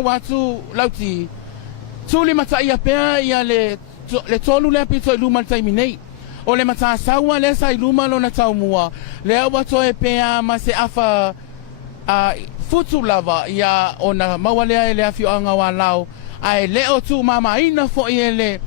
watu lauti tuli mata ia pea ia le tolu le pito iluma taiminei o le mata sawa le sa iluma lona taumua le wato e pea ma se afa futu lava ia ona mawalea le afio anga wa lao ai le o tu mama ina fo ia le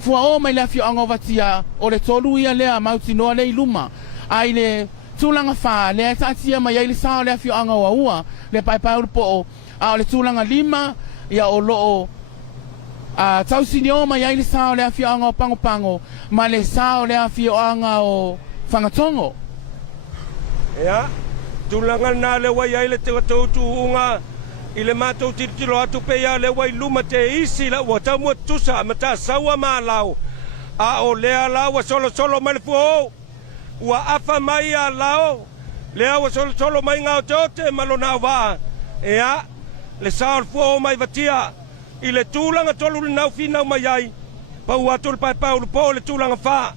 fua o mai le afio anga vatia o le tolu ia le mauti no le iluma ai le tulanga fa le tatia mai le sa le afio anga wa ua le pai pai po a le tulanga lima ia o lo tau sinio mai le sa le afio anga pango pango ma le sa le afio anga o fangatongo ya tulanga na le wai le te tu unga ile matou titilo atu pe ya le wai luma te isi la wa tamu tusa mata sawa malau a o le ala wa solo mai fu wa afa mai alao le wa solo mai ngao tote malona wa ya le saul fu mai vatia ile tulanga tolu na fina mai ai pa wa tul pa po le tulanga fa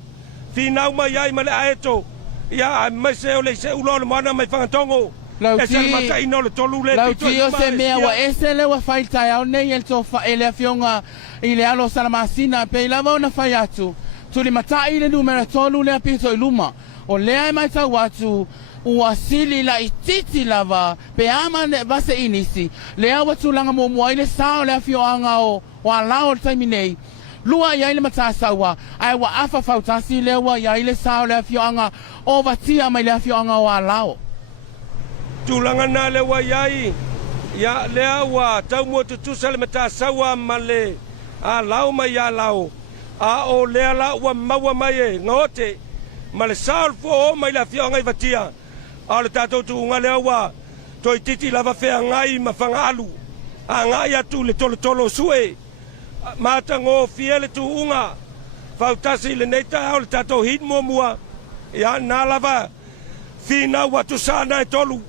fina mai ai male aeto ya mai se le se ulo mana mai fantongo lauti o se mea wa ese le wa fai tai au nei el tofa ele afionga ile alo salamasina pe lava ona fai atu tuli matai le numero tolu le apito iluma o le ai mai tau atu ua sili la ititi lava pe ama ne vase inisi le awa tulanga mo mua ile sao le afioanga o wa lao taiminei lua ia ile mata sawa ai wa afa fautasi le wa ia ile sao le afioanga o vatia mai le afioanga wa lao tulanga na le wayai ya le awa tau mo tu sale mata sawa male a lao mai ya lao a o le ala wa mawa mai ngote male salfo mai la fionga vatia ale tato tu ngale awa toi titi lava fe ngai mafanga alu a ngai atu le tolo sue mata ngo fiele tu unga fautasi le neta ale tato hit mo mua ya na lava fina watu sana tolu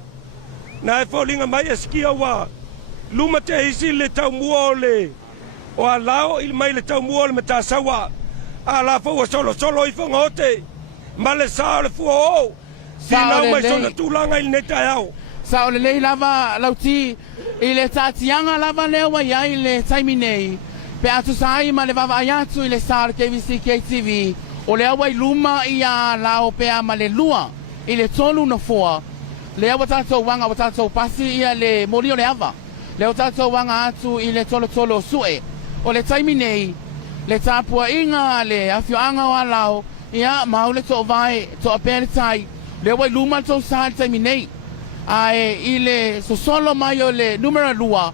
na e folinga mai eskia wa luma te isi le tau muole o alao il mai le tau muole mata sawa ala fo solo i fongote male sa le fu o sina mai sona tulanga il neta yao sa ole le lava lauti ile tatianga lava le wa ya ile taiminei pe atu sai male vava ayatu ile sar KVC KTV ole wa luma ia lao pe amale lua ile tolu no foa le watato wanga watato pasi ia le morio le ava le watato wanga atu ile tolo sue o le taiminei le tapua inga le afio anga wa lao ia maule to vai to apere tai le wai luma to sa taiminei ai ile so solo mayo le numero lua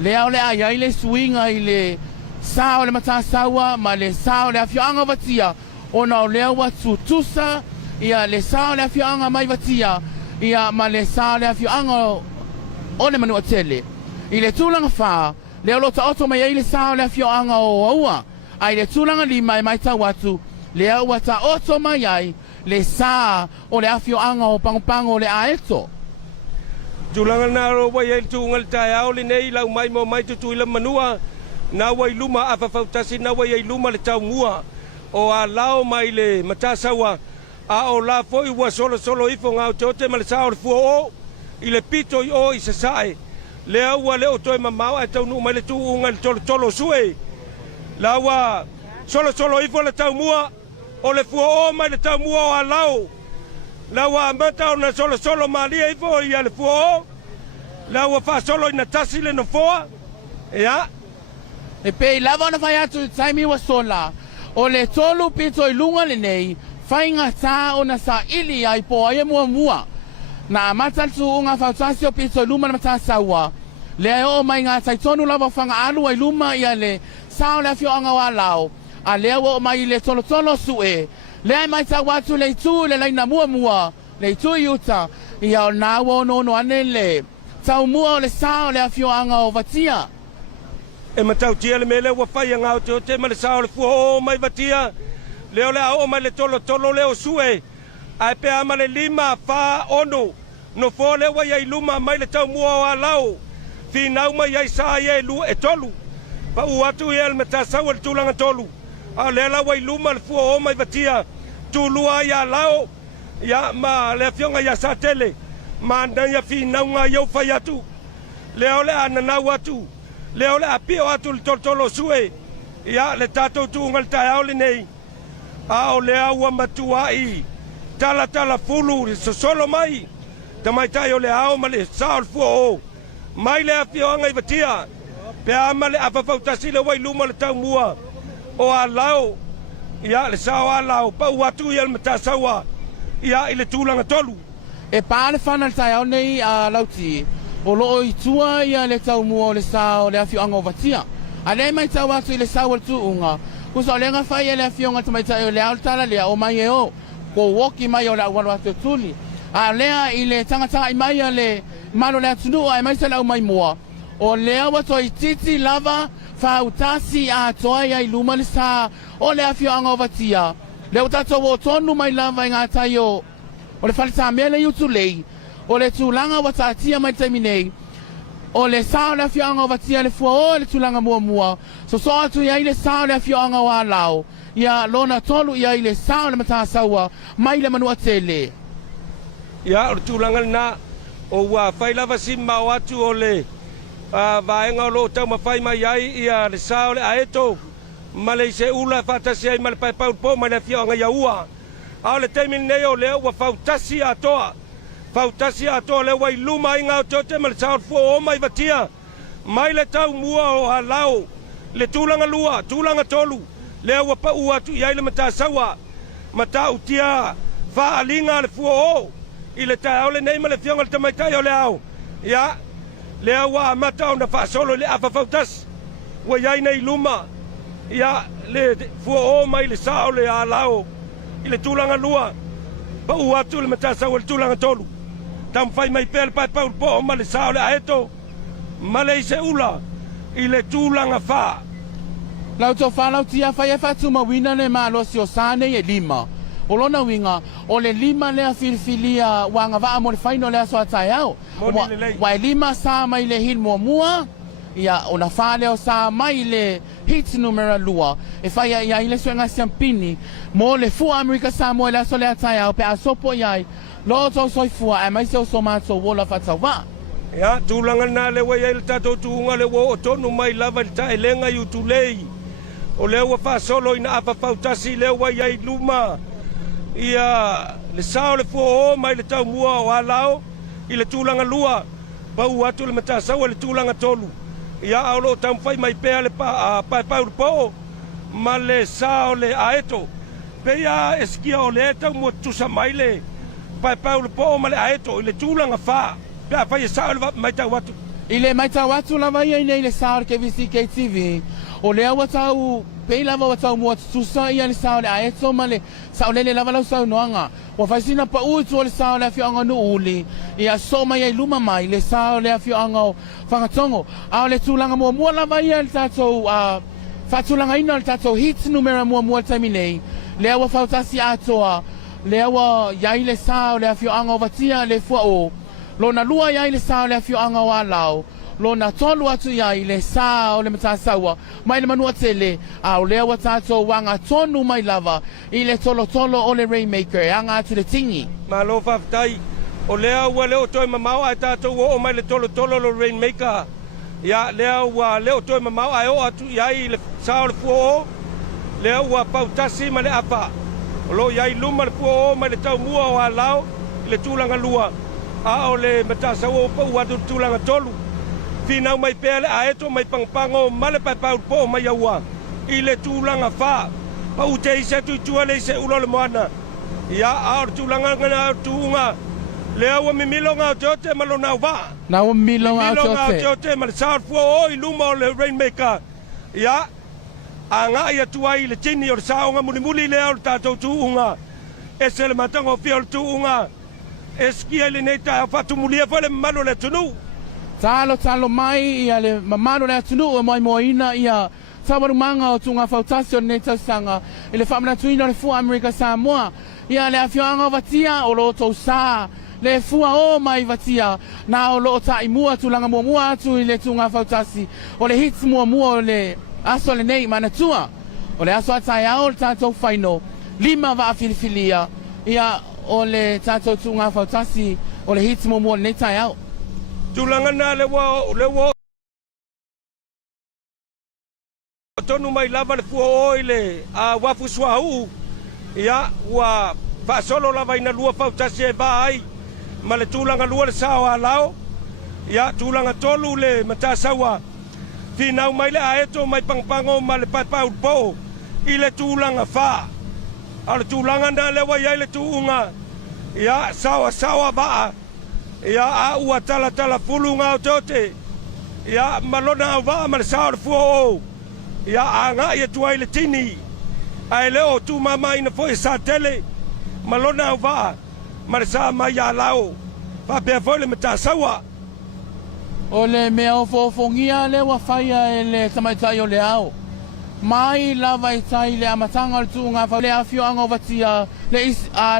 le au le ai ile swinga ile sao le mata sawa ma le sao le afio anga vatia ona le watu tusa ia le sao le afio anga mai vatia ia ma le sa le afio anga o le manu atele i le tūlanga wha le alo ta oto mai le sa le afio anga o aua ai le tūlanga li mai tau atu le aua ta oto mai ai le sa o le afio anga o pangopango le aeto tūlanga naro wai e tūngal tai au le nei lau mai mo mai tutu ila manua na wai luma afa fautasi na wai e luma le tau mua o a lao mai le matasawa a o la foi wa solo ifo ngau tote ma le sa o fu o i le pito i o i se sae le aua le o toi mamau e tau nu mai le tu unga le tolo sue la wa solo ifo le tau mua o le fu o mai le tau mua o a lao la wa mata o na solo malia ifo i le fu o la wa fa solo i na tasi le no foa ya e pe lava na fai atu taimi wa sola o le tolu pito i lunga le nei fainga sa ona sa ili ai po ai mua na matatu unga fautasi o pito luma na mata sawa le o mai nga sai tonu lava fanga alu ai luma ia le sa le afio anga wa lao a le o mai le tolo sue le ai mai sa watu le tu le laina mua le tu yuta ia na wo no ane le tau mua le sa le afio anga o vatia e matau tia le mele wa fai anga o te ma le sa le fu o mai vatia leo le au mai le tolo leo sue ai pe ama le lima fa ono no fo le wa ia luma mai le tau mua wa lao fi nau mai ai sa ia lu e tolu pa u atu ia le mata sa wa tulanga tolu a le la wa luma le fu o mai vatia tu lua ia lao ya ma le fionga ya sa tele ma nda ya fi nau nga yo fa ya tu leo le ana na watu leo le apio atu le toltolo sue ia le tatou tuunga le taeao le nei a o le aua matua i tala fulu sosolo mai tamaitai o le ao ma le sao le fua o mai le apioanga i vatia pe ama le afafautasi le wailuma le taumua o a lao ia le sao a lao pa uatu ia le matasaua ia i le tūlanga tolu e pā le whana le tai au nei a lauti o loo i tua ia le tau mua o le sao le awhioanga o vatia a le mai tau atu i le sao le tuunga kusa o le nga whai e le awhionga tamai tai o le ao tala lea o mai e o ko woki mai o le awalo atu tuli a lea i le tangata i mai a le malo le atunua e mai sa lau mai mua o lea wato i titi lava Fautasi a toa ia i luma le sa o le awhioanga o vatia leo tatou o tonu mai lava i ngā tai o le whalita mea le iutu lei o le tūlanga wa tātia mai taimi nei o le sao le awhioanga o vatia le fua o le tūlanga mua so atu ia i le sao le awhioanga o a lao ia lona tolu ia i le sao le matasaua mai le manua tele ia o le tūlanga na o wa whailava sima o atu o le vaenga o lo tau mawhai mai ai ia le sao le aeto ma le se ula Fautasi ai ma le paipau po ma le awhioanga ia ua ao le taimi nei o lea ua Fautasi atoa le wai luma i ngā tote ma le sao le fua o mai vatia mai le tau mua o a lao le tūlanga lua, tūlanga tolu lea ua pa ua tu iai le matasaua mata utia whaalinga le fua o i le tae au le nei ma le fionga le tamaitai o le au ia lea ua amata o na whaasolo le afa Fautasi ua iai nei luma ia le fua o mai le sao le a lao i le tūlanga lua pa ua tu le matasaua le tūlanga tolu tam fai mai pel pai paul po ma le sao le aeto ma le se ula i le tūlanga wha lau tō whanau tia whai e whatu mawina le mālosi o sāne e lima o lona winga o le lima lea whirifilia wanga waa mo le whaino lea soa tai au wa e lima sā mai le hin mua ia o na whale o sā mai le HEATS numera lua e whai ia i le suenga siampini mo le fua Amerika Samoa lea so lea tai au pe a sopo iai lo tō soifua e mai se o so mātou wola whatau wā ia tūlanga nā le wai le tatou tūunga le wo o tonu mai lava le tae lenga i utulei o lea ua whaasolo ina apa Fautasi lea wai ai luma ia le sao le fua o mai le tau mua o alao i le tūlanga lua pa atu le matasaua le tūlanga tolu ia au lo tam fai mai pea le pa po ma le sao le aeto pe ia eskia o le tau mua tusa mai le pa po ma le aeto i le tūlanga wha pe a fai sao le mai tau atu i le mai tau atu lava ia i nei le sao le KVC o lea watau pei lava watau mua tusa ia le sao le aeto ma le sao le lava lau sao noanga wa faisina pa utu o le sao le awhioanga no uli ia so mai ai luma mai le sao le awhioanga o whangatongo ao le tūlanga mua lava ia le tatou whatulanga ina le tatou HEATS numera mua taimi nei lea wa Fautasi atoa lea wa iai le sao le awhioanga o vatia le fua o lona lua iai le sao le awhioanga o alau lona tolu atu iai le sao le matasaua mai le manua tele au lea wa tatou wanga tonu mai lava i le tolo o le Rainmaker e anga atu le tingi malo whaftai o lea ua leo toi mamau ai tatou o mai le tolo lo Rainmaker ia lea ua leo toi mamau ai o atu iai le sao le fua o lea ua Fautasi ma le apa o lo iai luma le fua o mai le tau mua o alao i le tūlanga lua a o le matasaua o pa ua atu tūlanga tolu finau mai pele aeto mai pangpango male pa po mai aua i le tūlanga wha pa ute i se tuitua le se ulo le moana ia a o tūlanga ngana tūunga le aua mimilonga o teote malona wha na o milonga o teote ma le saarfua o i luma o le Rainmaker ia a ngā ia tuai le tini o le saonga mulimuli le au le tātou tūunga e se le matanga o fia o le tūunga e skia le nei tae whatumulia fa le malo le tunu Talo mai ia le mamano le atunu o mai moina ia tawarumanga o tunga Fautasi o nei tausanga i le whamanatuina o le fua Amerika Samoa ia le awhioanga o vatia o lo tau sā le fua o mai vatia na o lo ta imua tulanga mua atu i le tunga Fautasi o le HEATS mua o le aso le nei manatua o le aso atai ao le tātou whaino lima wa afilifilia ia o le tātou tunga Fautasi o le HEATS mua le nei tai ao Tulanga na le wa tonu mai lava le fua oile a wafu swau ia wa fa solo lava ina lua fautasi e vai ma le tulanga lua le sawa lao ia tulanga tolu le matasawa finau mai le aeto mai pangpango ma le papau po i le tulanga fa ale tulanga na le wa ia le tuunga ia sawa ba ia a ua tala fulunga o tote ia malona va ma le sawa fua ia anga ia tuai le tini ai leo tu mama ina foi sa tele malona va marsa mai ya lao pa pe foi le matasawa o le mea o fofongia le wa faia le samaitai o le ao mai lava i tai le amatanga le tuunga fa le afio anga vatia le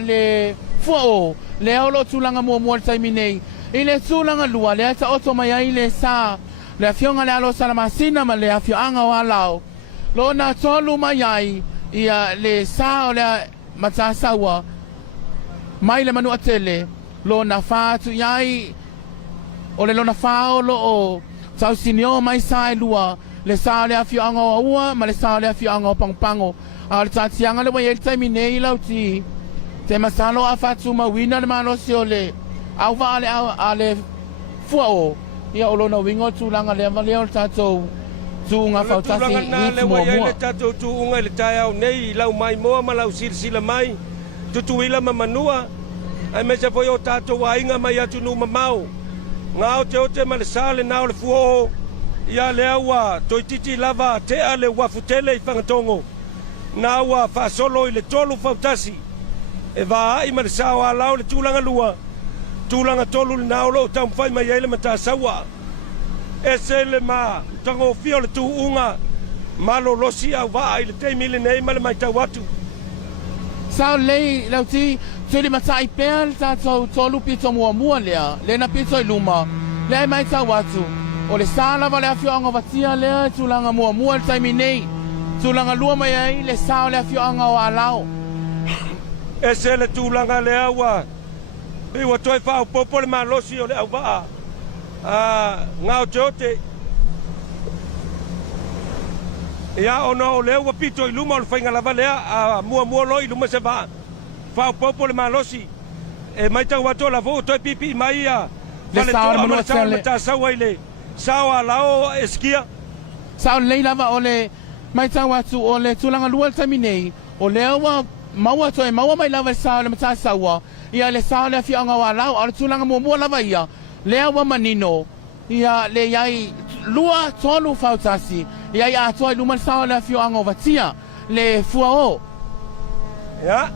le fuo le olo tulanga mo le taiminei i le tulanga lua le ata oto mai ai le sa le afionga le alo salamasina ma le afio anga o alao lo na tolu mai ai ia le sa o le matasawa mai le manu atele lo na fatu iai o le lona fao lo o tau sinio mai sa e lua le sa le afio anga o ua ma le sa le afio anga o pangpango a le tatianga le wai e taimi nei lau ti te masalo a fatu ma wina le malo si o le au va ale fua o ia o lona wingo tulanga le avale o le tatou tuunga fautasi i mua mua le tatou tuunga le tai au nei lau mai moa ma lau sirsila mai tutuila ma manua ai me se foi o tatou ainga mai atu nu mamau ngao te ote ma le sale nao le fuo ia le aua toititi lava te ale wafutele i whangatongo na aua whaasolo i le tolu fautasi e va ai ma le sawa lau le tūlanga lua tūlanga tolu le nao lo tau mwhai mai eile mata sawa e se le ma tango fio le tuunga malo losi au va ai le te mili nei ma le mai tau atu sao lei lau ti tuli matai pea le tatou tolu pito mua lea le na pito i luma le ai mai tau atu o le sa lava le afio anga vatia lea tūlanga mua le taimi nei tūlanga lua mai ai le sao le afio anga o alao e se le tūlanga le aua pe wa toi fa popo le malosi o le au va ngao jote ia ona o le ua pito i luma o le whainga lava lea mua lo i luma se va fa popo le malosi e mai tau wato la vo toi pipi mai le sao le manu tele ta sawa ile sawa lao eskia sao lei lava o le mai tau atu o le tūlanga lua le taimi nei o le ua maua toi maua mai lava le sao le mata sawa ia le sao le afio anga wa lao o le tūlanga mua lava ia le ua manino ia le iai lua tolu fautasi ia ia atoa i luma le sao le afio anga o vatia le fua o ia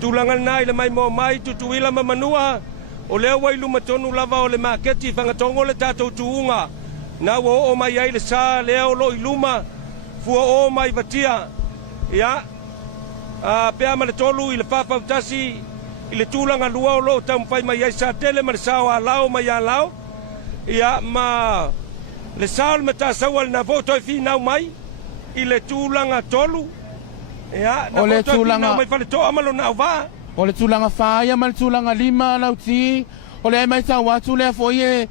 tūlanga nai le mai mo mai tutuila ma manua o le wai luma tonu lava o le maketi whangatongo le tatou tuunga na o mai ai le sa le o lo i luma fua o mai vatia ia pea ma le tolu i le fautasi i le tūlanga lua o lo tau mwhai mai ai sa tele ma le sao a lao mai a lao ia ma le sao le mata sawa le na voto i finau mai i le tūlanga tolu ia na voto i finau mai fale toa malo na uva o le tūlanga whaia ma le tūlanga lima lau ti o le mai tau atu le foi e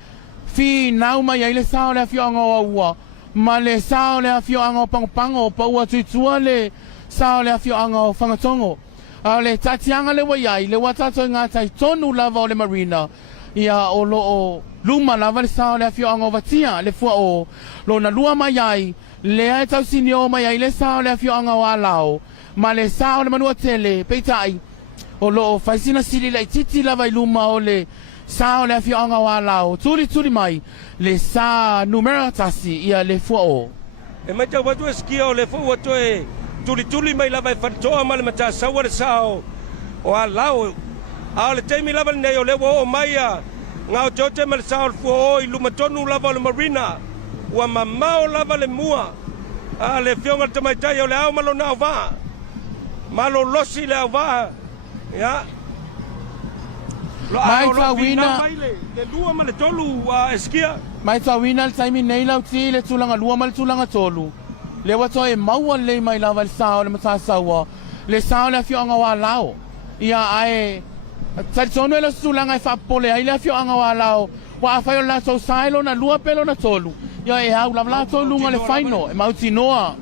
finau mai ai le sao le afio anga o ua ma le sao le afio anga o pango pa ua tuitua le sao le afio anga o whangatongo a le tatianga le waiai le watato ngā tai tonu lava o le marina ia o lo o luma lava le sao le afio anga o vatia le fua o lo na lua mai ai le ai tau sinio mai ai le sao le afio anga o alao ma le sao le manua tele peitai o lo o faisina sili lai titi lava i luma o le sao le afio anga o alao tuli mai le sa numera tasi ia le fua o e mai tau watu eskia o le fua watu e tuli mai lava e whantoa ma le mata sawa le sao o alao a le teimi lava nei o le o mai ngao jote ma le sao le fua o i luma tonu lava o le marina ua mamao lava le mua a le fionga le tamaitai o le ao malo na ova malo losi le ova ia mai tawina le lua ma le tolu eskia mai tawina le taimi nei lau ti le tūlanga lua ma le tūlanga tolu le wato e maua le mai lava le sao le mata sawa le sao le afio anga wa lao ia ai talitonu e la tūlanga e whapole ai le afio anga wa lao wa awhai o la tau sailo na lua pelo na tolu Ia e hau lava latou lunga le whaino, e mauti noa.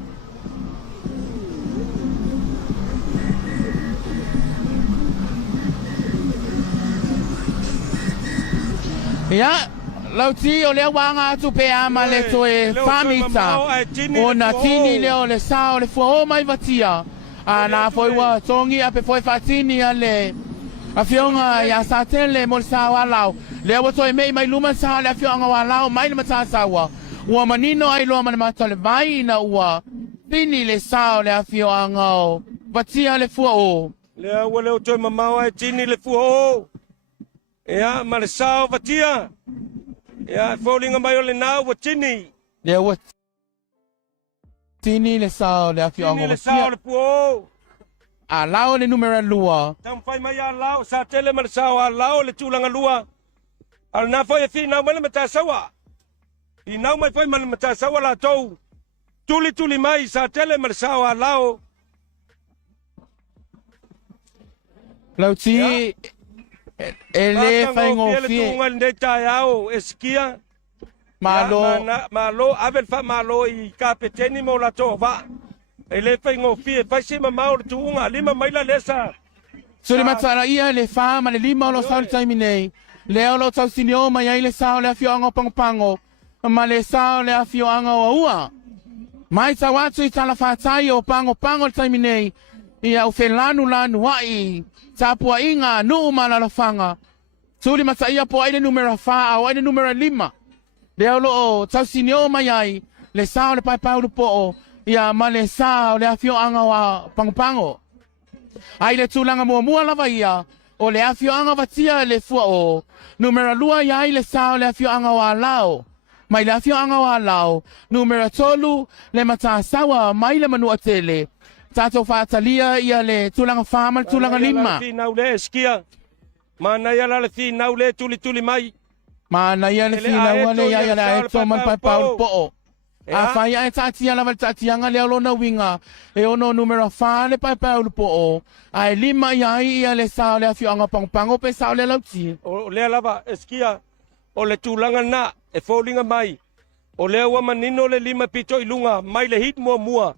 Ia, lauti o lea wanga atu pe ama le toe whamita. O na tini leo le sao le fua o mai vatia. A na foi wa tongi a pe foi fatini a le a fionga ya satele mo sa wa lao le wa toi mei mai luma sa le fionga wa lao mai le mata sa wa manino ai lo man mata le vai na wa tini le sa le fionga vatia le fu o le wa le toi mama ai tini le fu o ya ma le sa vatia ya falling mai le na wa tini le wa tini le sa le fionga vatia le fu o a lao le numero lua. Tam fai mai a lao sa tele ma sao a lao le tulanga lua. Al na foi fi na mele mata sawa. I na mai foi mele mata sawa la tou. Tuli mai sa tele ma sao a lao. Lau ti ele fai ngofi. Ele tunga de taiao eskia. Malo abel fa malo I kapeteni mo la tova. Ele fai ngofi fai si ma le tunga lima mai la lesa. So le matara ia le fa ma le lima lo sa taimi nei. Le o tau sinio mai ai le sao le afio anga pango ma le sao le afio anga o ua. Mai ta watu I tala fatai o pango le taimi nei. Ia o lanu wai. Tapua inga nuu ma la fanga. So le matara ia po ai le numero fa o ai le numero lima. Le o tau sinio mai ai le sao le pai pau po o. Ia ma le sao le afio anga wa pango. Ai le tulanga mua lava ia o le afio anga vatia le fua o. Numero lua ia ai le sao le afio anga wa lao. Mai le afio anga wa lao. Numero tolu le mata sawa mai le manua tele. Tato whaatalia ia le tulanga whama le tulanga lima. Nau le eskia. Mana ia la le fi nau le tuli mai. Mana ia le fi nau le ia le aeto man pai pau po. A fai ai tatia lava tatianga le alo na winga. E ono numero fa le pai pai ulu po o. Ai lima ia le sao le afio anga pango pe sao le lauti. O le lava eskia. O le tulanga na e fallinga mai. O le wa manino le lima pito ilunga mai le hit mua.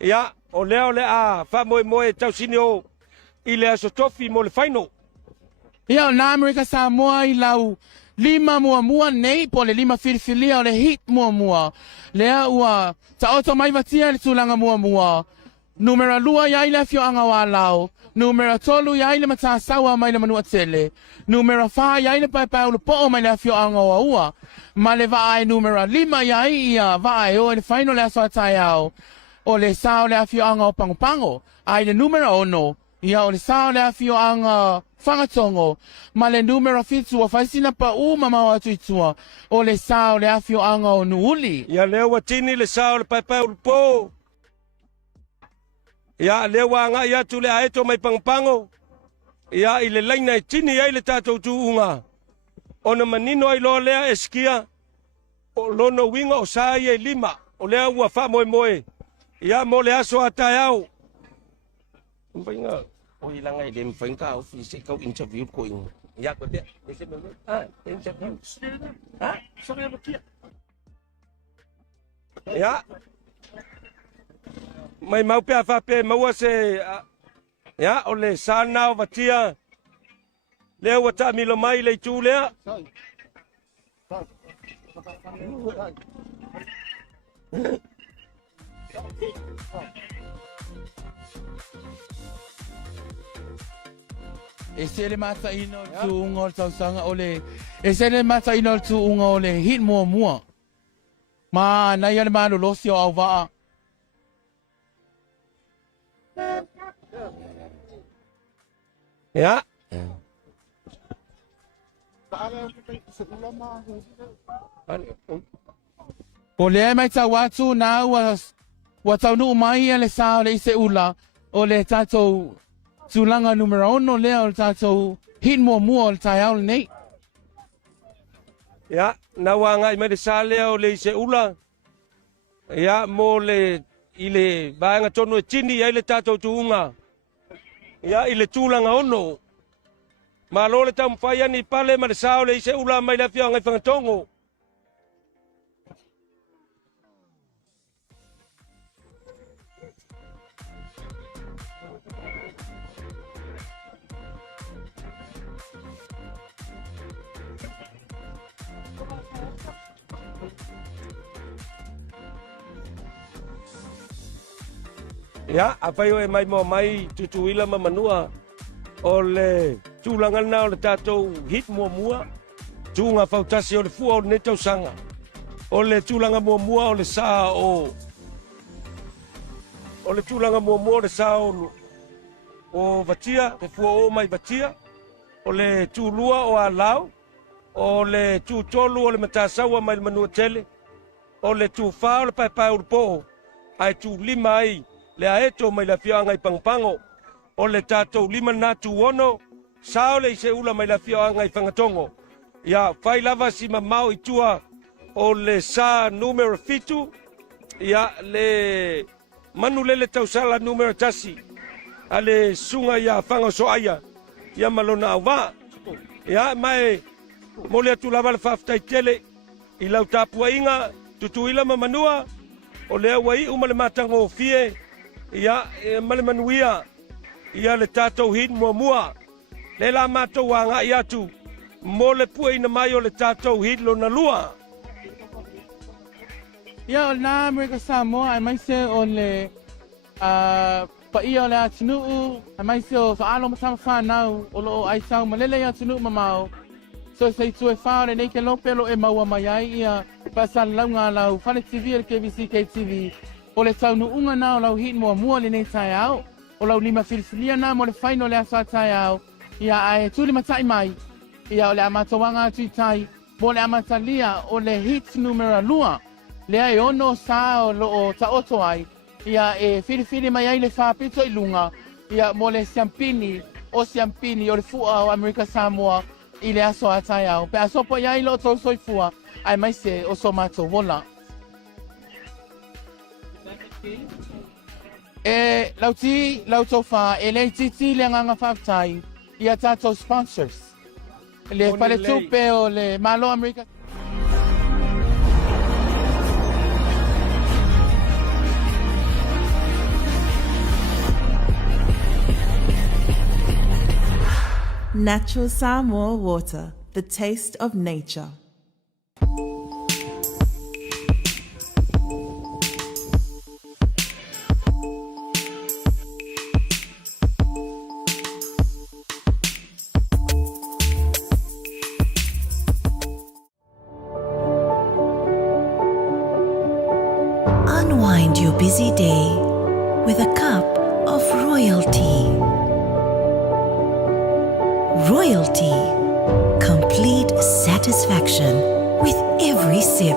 Ia o le a fa moe tau sinio. I le asotofi mo le final. Ia na Amerika Samoa I lau. Lima mua nei po le lima filifilia o le hit mua. Lea ua ta oto mai vatia le tulanga mua. Numero lua ia ile fio anga wa lao. Numero tolu ia ile mata sawa mai le manua tele. Numero fa ia ile pai ulu po mai le fio anga wa ua. Ma le va ai numero lima ia va ai o le final le aso atai au. O le sao le fio anga o pango. Ai le numero ono. Ia o le sao le fio anga whangatongo, ma le numero fitua whaisina pa mama atu itua, o le sao le afio anga o nuuli. Ia leo wa tini le sao le pai ulipo. Ia leo wa anga ia tu le aeto mai pango. Ia I le laina I tini ia I le tatou tuunga. Ona manino ai loa lea eskia, o lono winga o saa ia I lima, o lea ua wha moe. Ia mo le aso atai au. Mbainga. O ilang ay dem feng ka office ikaw interview ko yung yak ko dia ese mo interview sorry ba kia ya mai mau pe fa pe mau se ya ole sana vatia le wata milo mai le tu le Ese le mata ino tu ungo tau sanga ole. Ese le mata ino tu ungo ole hit mua. Ma na ia le manu losio au waa. Ya. O le mai ta watu na wa tau nu mai le sao le ise ula o le tatou tulanga numero ono lea o tatou hit mua o tai au nei. Ya, na wanga I me sale o le se ula. Ya mo le ile banga tonu tini ya ile tatou tuunga. Ya ile tulanga ono. Ma lo le tam fai ni pale ma sao le se ula mai la fia ngai fangatongo. Ya, apa yo mai mo mai tutuila mamanua o le tūlanga na o le tātou hit mua tūnga Fautasi o le fua o le netau sanga o le tūlanga mua o le sā o le tūlanga mua o le sā o vatia te fua o mai vatia o le tūlua o alau o le tūtolu o le matasaua mai le manua tele o le tūwha o le paipai o le po ai tūlima ai le aeto mai la fianga i pangpango o le tātou lima natu ono sao le ise ula mai la fianga i whangatongo ia whai lava si mamau i tua o le sa numero fitu ia le manu lele tausala numero tasi a le sunga ia whanga so aia ia malona awa ia mai mo le atu lava le whaftai tele i lau tāpua inga tutuila mamanua o le awai uma le matango fie ia male manuia ia le tātou hit mua le la mātou wanga i atu mo le pua ina mai o le tātou hit lo na lua. Ia o nā Amerika Samoa ai mai se o le pa ia o le atunuu ai mai se o whaalo masama whanau o lo ai sau malele i atunuu mamau so se tue whao le nei ke lopelo e maua mai ai ia pasal launga lau whane TV le KBC KTV o le taunu unga na o lau hit mua le nei tai au o lau lima filisilia na mo le whaino le asa tai au ia ai tuli matai mai ia o le amatawanga atu i tai mo le amatalia o le hit numero lua le ai ono sa o lo o ta oto ai ia e filifili mai ai le whapito i lunga ia mo le siampini o le fua o Amerika Samoa i le aso atai au pe aso po ia i lo tau soifua ai mai se o so mato wola. E lau tau wha e le titi le nganga whaftai ia tātou sponsors le pale tupe o le malo Amerika. Natural Samoa water, the taste of nature. Unwind your busy day with a cup of royalty. Royalty, complete satisfaction with every sip.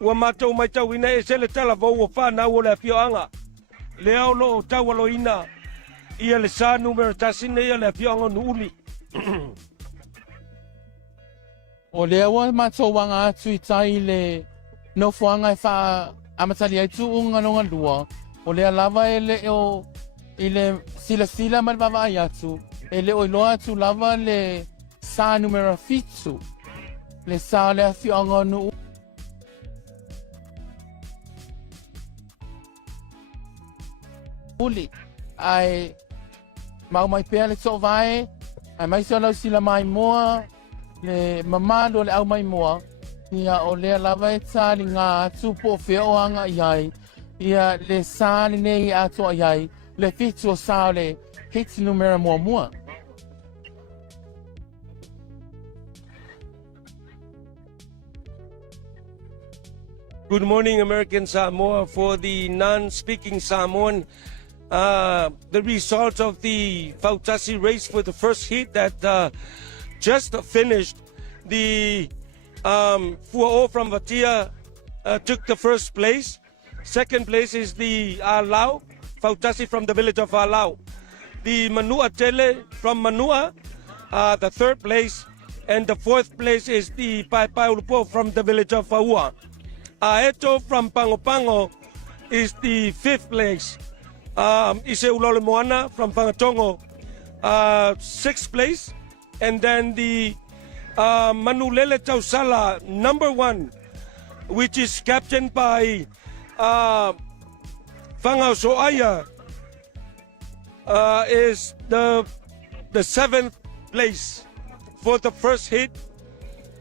Ua mātou mai tau ina e sele tala vau o whanau o le whioanga. Le au lo tau alo ina ia le sa numero tasine ia le whioanga nuuli. O le awa mātou wanga atu i tai le no fuanga e wha amatali ai tu unga nonga lua. O le lava e le o i le sila mal bava ai atu. E le o iloa atu lava le sa numero fitu. Le sa le whioanga nuuli. Ai mau mai pea le so vai ai mai so lau sila mai moa le mamado le au mai moa ia o le lava e tali ngā tupo feo anga iai ia le sāni nei ato iai le fitu o sao le hits numero mua. Good morning, American Samoa. For the non-speaking Samoan, the result of the Fautasi race for the first heat that just finished. The Fua'o from Vatia took the first place. Second place is the Alau, Fautasi from the village of Alau. The Manua Tele from Manua, the third place. And the fourth place is the Paipai Ulupo from the village of Faua. Aeto from Pangopango is the fifth place. Ise Ulole Moana from Whangatongo, sixth place. And then the Manulele Tausala, number one, which is captained by Fangao Soaya, is the 7th place for the first hit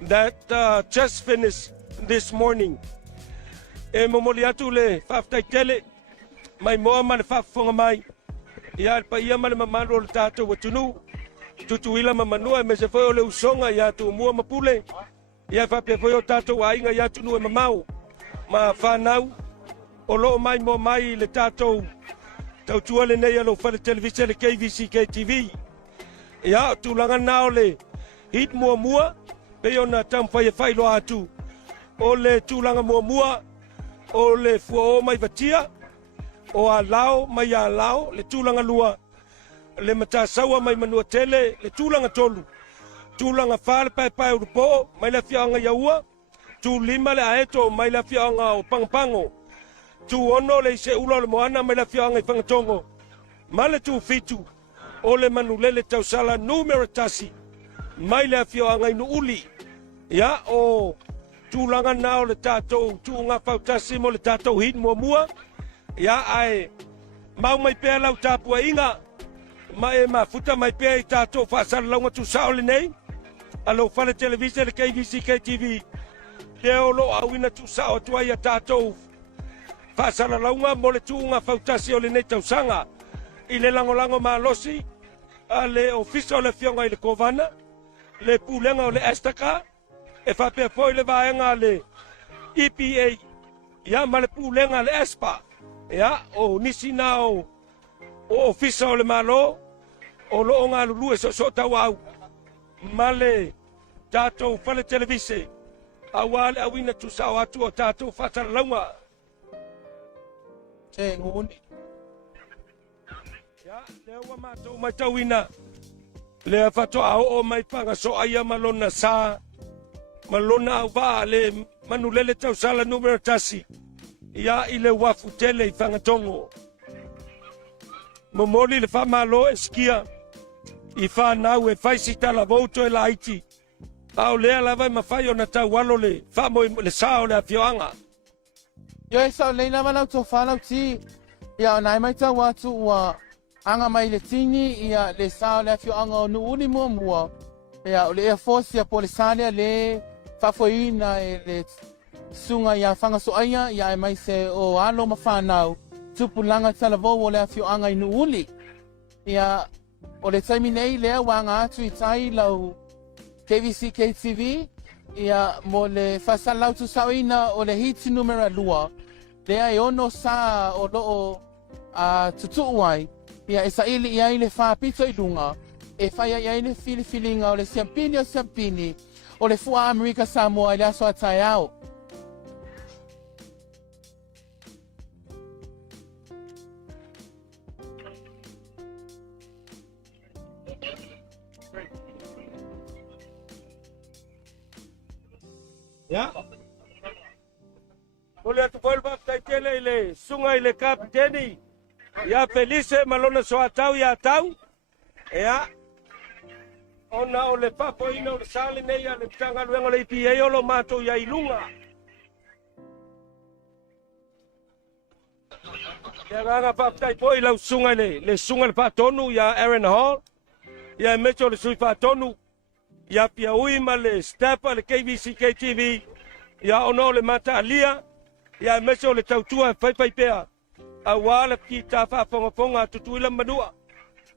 that just finished this morning. E momoli atu le whaftaitele, mai moa ma le whafonga mai, ia pa ia ma le mamano o le tātou watunu, tutuila ma manua e me se foi o le usonga ia tu mua mapule, ia whapia foi o tātou a inga ia tunu e mamau, ma whanau, o loo mai mo mai le tātou, tau tua le nei alo whare televisa le KVC KTV, ia tūlanga nao le hit mua, pe ona tam whai e whailo atu, o le tūlanga mua, o le fua o mai vatia, o a lao mai a lao, le tūlanga lua, le matasaua mai manua tele, le tūlanga tolu, tūlanga whale pai urupo, mai la whianga iaua, tū lima le aeto, mai la whianga o pangapango, tū ono le se ula le moana, mai la whianga I whangatongo, ma le tū fitu, o le manulele tausala numero tasi, mai la whianga inu uli, ia o tūlanga nao le tātou, tū ngā Fautasi mo le tātou hit mua, ia ai, mau mai pēr lau tāpua inga, mai e mafuta mai pēr I tātou whaasara launga tu sao le nei, alo whale televisa le KVC KTV, leo lo awina tu sao atua ia tātou whaasara launga mo le tū ngā Fautasi o le nei tausanga, I le langolango malosi, a le ofisa o le fionga I le kovana, le pulenga o le estaka, e whapea foi le vaenga le EPA, ia ma le pulenga le ESPA, ia o nisi na o ofisa o le malo, o lo ngā lulu e so tau au, ma le tātou whale televise, awa le awina tu sao atu o tātou whatara launga. Te nguni. Ia, leo wa mātou mai tauina, lea whato au o mai panga so aia malona sā, malona au vaa le manulele tausala numero tasi, ia I le wafu tele I whangatongo. Momoli le whamalo e skia, I whanau e whaisi tala vouto e la iti, au lea lava I mawhai o na tau walo le whamo le sao le awhioanga. Yo e sao leina manau tō whanau ti, ia o nai mai tau atu ua anga mai le tini, ia le sao le awhioanga o nuuni mua, ia o le Air Force ia po le sālea le whafoina e le sunga ia whangasoaia ia e mai se o alo ma whanau tupulanga talavou o le awhioanga I nuuli. Ia o le taimi nei lea wanga atu I tai lau KVC KTV ia mo le whasalau tu sauina o le hiti numera lua lea e ono sa o loo tutuuai ia e saili ia I le whapito I lunga e whaia ia I le filifilinga o le siampini o le fua Amerika Samoa I le aso atai au. Ya. Ole atu volva taitele ile sunga ile kapteni. Ya Felice malona so atau ya tau. Ya. Ona ole papo ina ole sale nei ya le tanga luengo le IPA o lo mato ya ilunga. Ya nganga paptai po ila sunga le sunga le patonu ya Aaron Hall. Ya mecho le sui patonu. Ya pia uima le stepa le KVC KTV. Ya ono le mata alia. Ya mecho le tautua pai pea. Awala ki tafa fonga tutuila manua.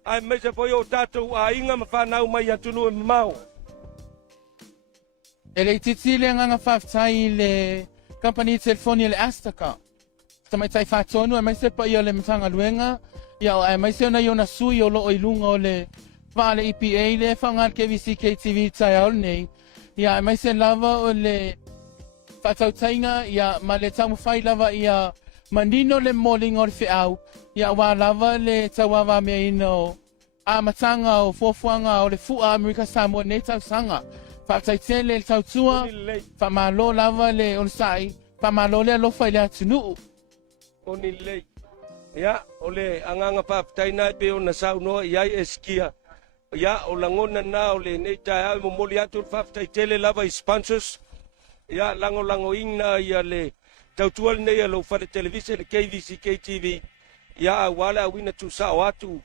Ai mecho po yo tatu a inga mawhanau mai atunu e mau. E le titi le nganga whaftai le company telefoni le Astaka. Tamai tai whatonu e mai se pa ia le matanga luenga. Ia e mai se ona iona sui o loo ilunga o le vale EPA le whangar KVC KTV tai au nei. Ia e mai se lava o le whatautainga ia ma le tamu whai lava ia manino le molinga o le whiau. Ia wā lava le tawawa mea ino a matanga o fuafuanga o le fua Amerika Samoa nei tausanga. Whataitele le tautua, whamalo lava le onisai, whamalo le alofa I le atunuu. Oni lei. Ya, ole anganga paptaina pe ona saunoa iai eskia. Ya, o langona na ole nei tai au mo moli atu paptaitele lava I sponsors. ia lango ina ia le tautual nei lo fa television le KVC KTV ia wala wina tu sa watu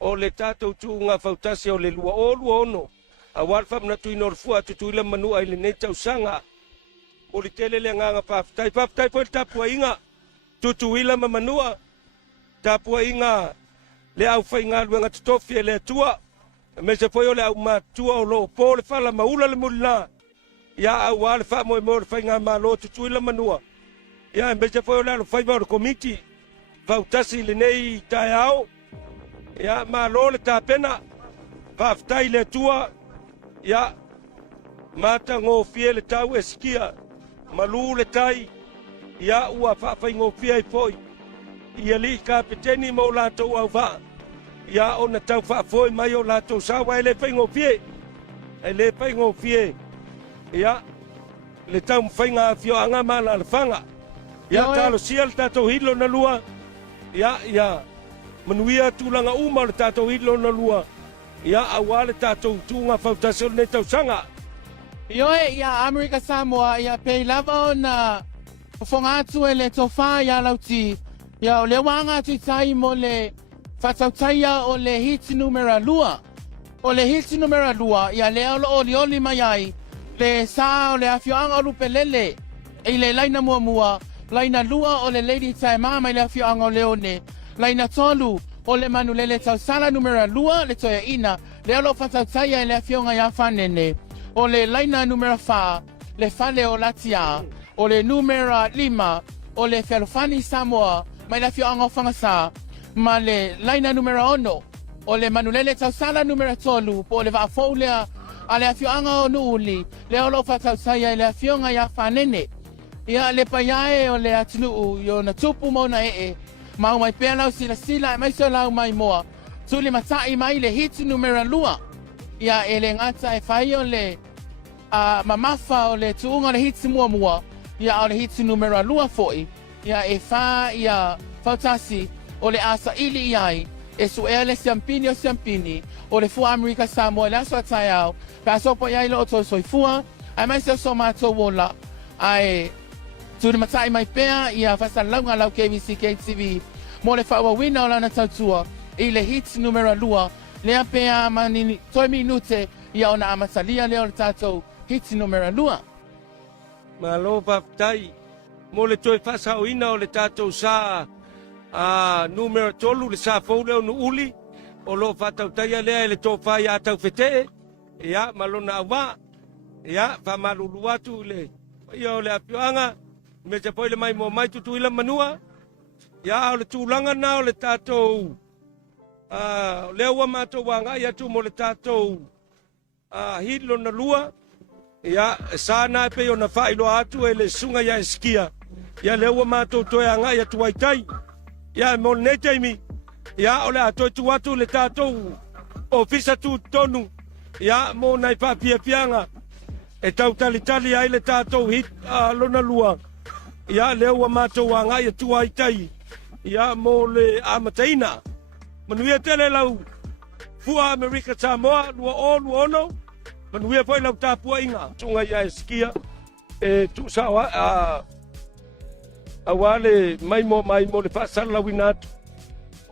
o le tatou tunga Fautasi o le lua ono awal fa na tu inorfua tu ile manu ai le nei tausanga o le tele le nganga paftai po tapua inga tu ile manua tapua inga le au fa inga luenga tofi le tua me se foi o le au matua o lo po le fala maula le mulna ia awal fa mo fa inga malo tu ile manua ia me se foi o le fa o committee Fautasi le nei taiao ia malo le tapena paftai le tua ia mata ngo fie le tau eskia malu le tai ia ua fa ngo fie ai foi ia li kapiteni mo la to au va ia ona tau fa foi mai o la to sa wa le ngo fie ele ngo fie ia le tau fainga fio anga mala le fanga ia talo sial tato hilo na lua ia manuia tulanga uma le tato hilo na lua ia awale tato tunga Fautasi le tausanga Ioe ia Amerika Samoa ia pei lava o na whongatu e le tofa ia lauti ia o le wanga tu tai mo le whatautaia o le hiti numera lua o le hiti numera lua ia le o li mai ai le sa o le afioanga o lupelele e le laina mua laina lua o le lady tai mama i le afioanga o leone laina tolu o le manulele tausala numera lua le toia ina le alo whatautaia e le afionga ia whanene o le laina numera 4 le fale o latia o le numera 5 o le felofani Samoa mai la fioanga o whangasa ma le laina numera 1 o le manulele tausala numera 3 po le vaafoulea a le afioanga o nuuli le olo whatausaia e le afionga ia whanene ia le paiae o le atunuu yo na tupu mona mau mai pea lau sila e mai so lau mai moa tuli matai mai le hiti numera 2 ia e le ngata e whai o le mamafa o le tuunga le hiti mua ia o le hiti numera 2 foi ia e wha ia Fautasi o le asa ili iai e suea le siampini o le fua Amerika Samoa le aso atai au pe asopo iai lo oto soifua ai mai se so mato wola ai tuli matai mai pea ia fasa launga lau KVC KTV mo le whaua wina o lana tautua i le hiti numera 2 lea pea manini toi minute ia ona amatalia leo le tatou hiti numera 2. malo paftai mo le toi fasa o ina o le tatou sa numera tolu le sa foule o nuuli o lo fatautaia lea le tofa ia tau fete ia malona awa ia famalulu atu le ia o le apioanga me te poile mai mo mai tutu ila manua ia o le tūlanga na o le tatou leo wa mato wanga ia tu mo le tatou hilo na lua ia sana pe ona failo atu ele sunga ia eskia ia leo wa mato to anga ia tu aitai ia mo ne taimi ia ole ato tu atu le tatou ofisa tu tonu ia mo nai pa pianga e tau tali ai le tatou hit lona lua ia leo wa mato wanga ia tu aitai ia mo le amataina manuia tele lau fua Amerika Samoa lua ono manuia foi lau tapua inga tunga ia eskia e tu sawa awale mai mo le fasala winatu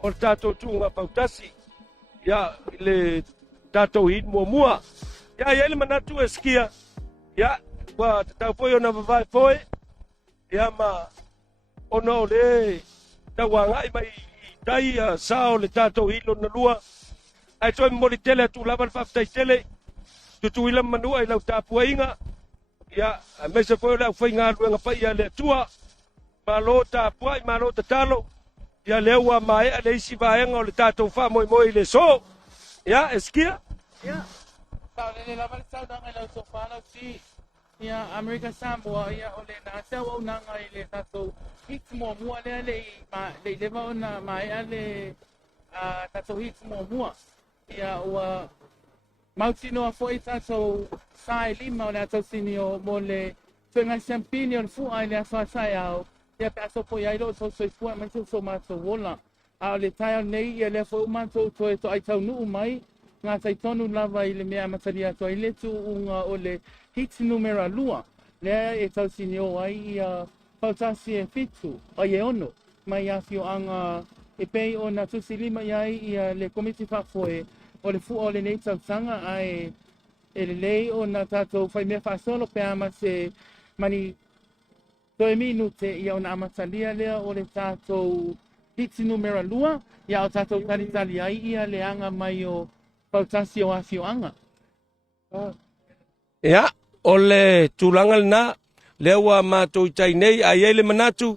o tato tunga Fautasi ia le tato hit mua ia ele manatu eskia ia wa tau foi ona vai foi ia ma ono le tawanga mai tai sao le tato hilo na lua ai toi mo le tele tu lava le faftai tele tu ila manua i lau tapua inga ia me se foi lau fai ngā luenga pai ia le tua malo tapua i malo tatalo ia le ua mai a le isi vaenga o le tato wha moi le so ia eskia ia tau le lava le tau nanga i lau sofa lau si ia Amerika Samoa ia o le na tau au nanga i le tato hiti mua le leva ona mai a le tato hiti mua ia ua mautino a foi tato sai lima o le ato sinio mo le tuenga siampini o le fua i le aso asai au ia pe aso po iai lo so soifua mai so mato wola a o le tai au nei ia le fo umanto to e to ai tau nuu mai ngā taitonu lava i le mea mataria to ai le tu unga o le hiti numera 2 Lea e tau sinio ai ia Fautasi e fitu o ye ono. Mai a fio anga e pei o na tusi lima iai ia le komiti whafoe o le fu o le nei tau tanga ai e le lei o na tātou whai mea whaasolo pe ama se mani toe minute ia o na amatalia lea o le tātou hiti numera lua ia o tātou taritali ai ia le anga mai o Fautasi o a fio anga. Ia, o le tūlanga na, le ua mātou i tai nei, a iei le manatu,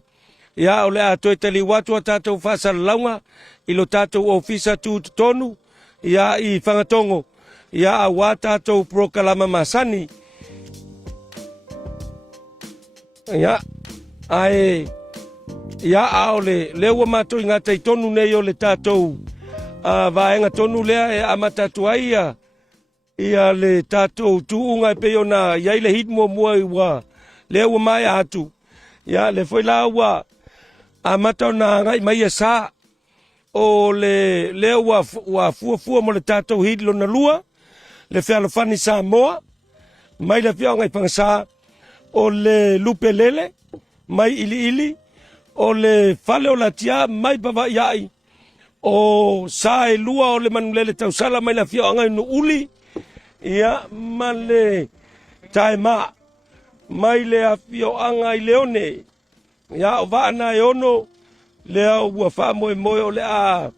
ia o le a toi tali watu a tātou whaasara launga, i lo tātou ofisa tū tonu, ia i whangatongo, ia a wā tātou prokalama masani. Ia, ai, ia a o le ua mātou i ngātai tonu nei o le tātou, vaenga tonu lea e amatatu ai ia le tātou tuunga e peo na iai le hit mua i wā. Lea ua mai atu. Ia le foi la ua amatau na ngai mai sa o le ua fua mo le tātou hit lo na lua. Le whealofani Samoa. Mai le whiao ngai pangasa o le lupe lele. Mai ili. O le fale o la tia mai bawa iai. O sa e lua o le manulele tausala mai le whiao ngai no uli. Ia male taima mai le afio anga i leone. Ia o vaana e ono lea ua wha moe o le a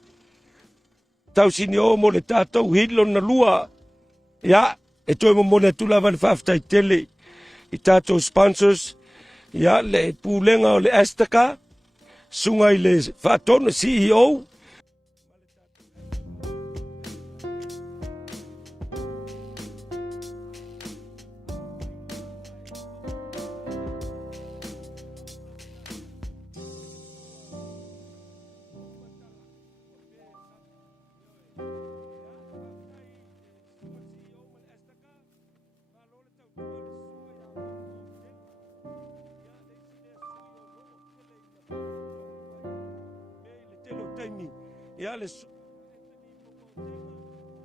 tausini o mo le tātou hilo na lua. Ia e toi mo le tula vale whaftai tele i tātou sponsors. Ia le pūlenga o le Astaka sunga i le whaatono CEO. Ya le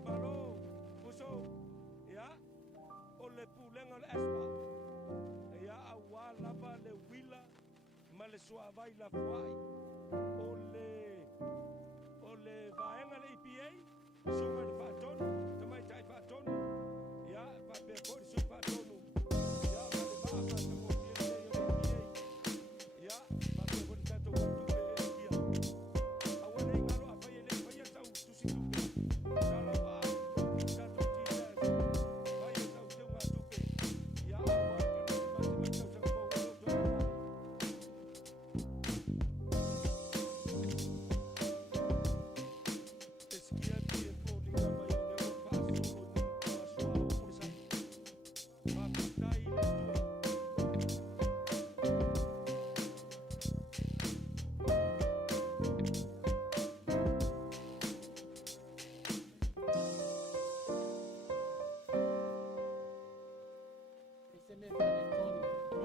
malo puso ya o le pulenga le espa ya awala ba le wila male suavai la fuai o le vaenga le EPA sunga le faton tamai tai faton ya va be por su faton ya va le va pa mo bien le EPA ya va be por tanto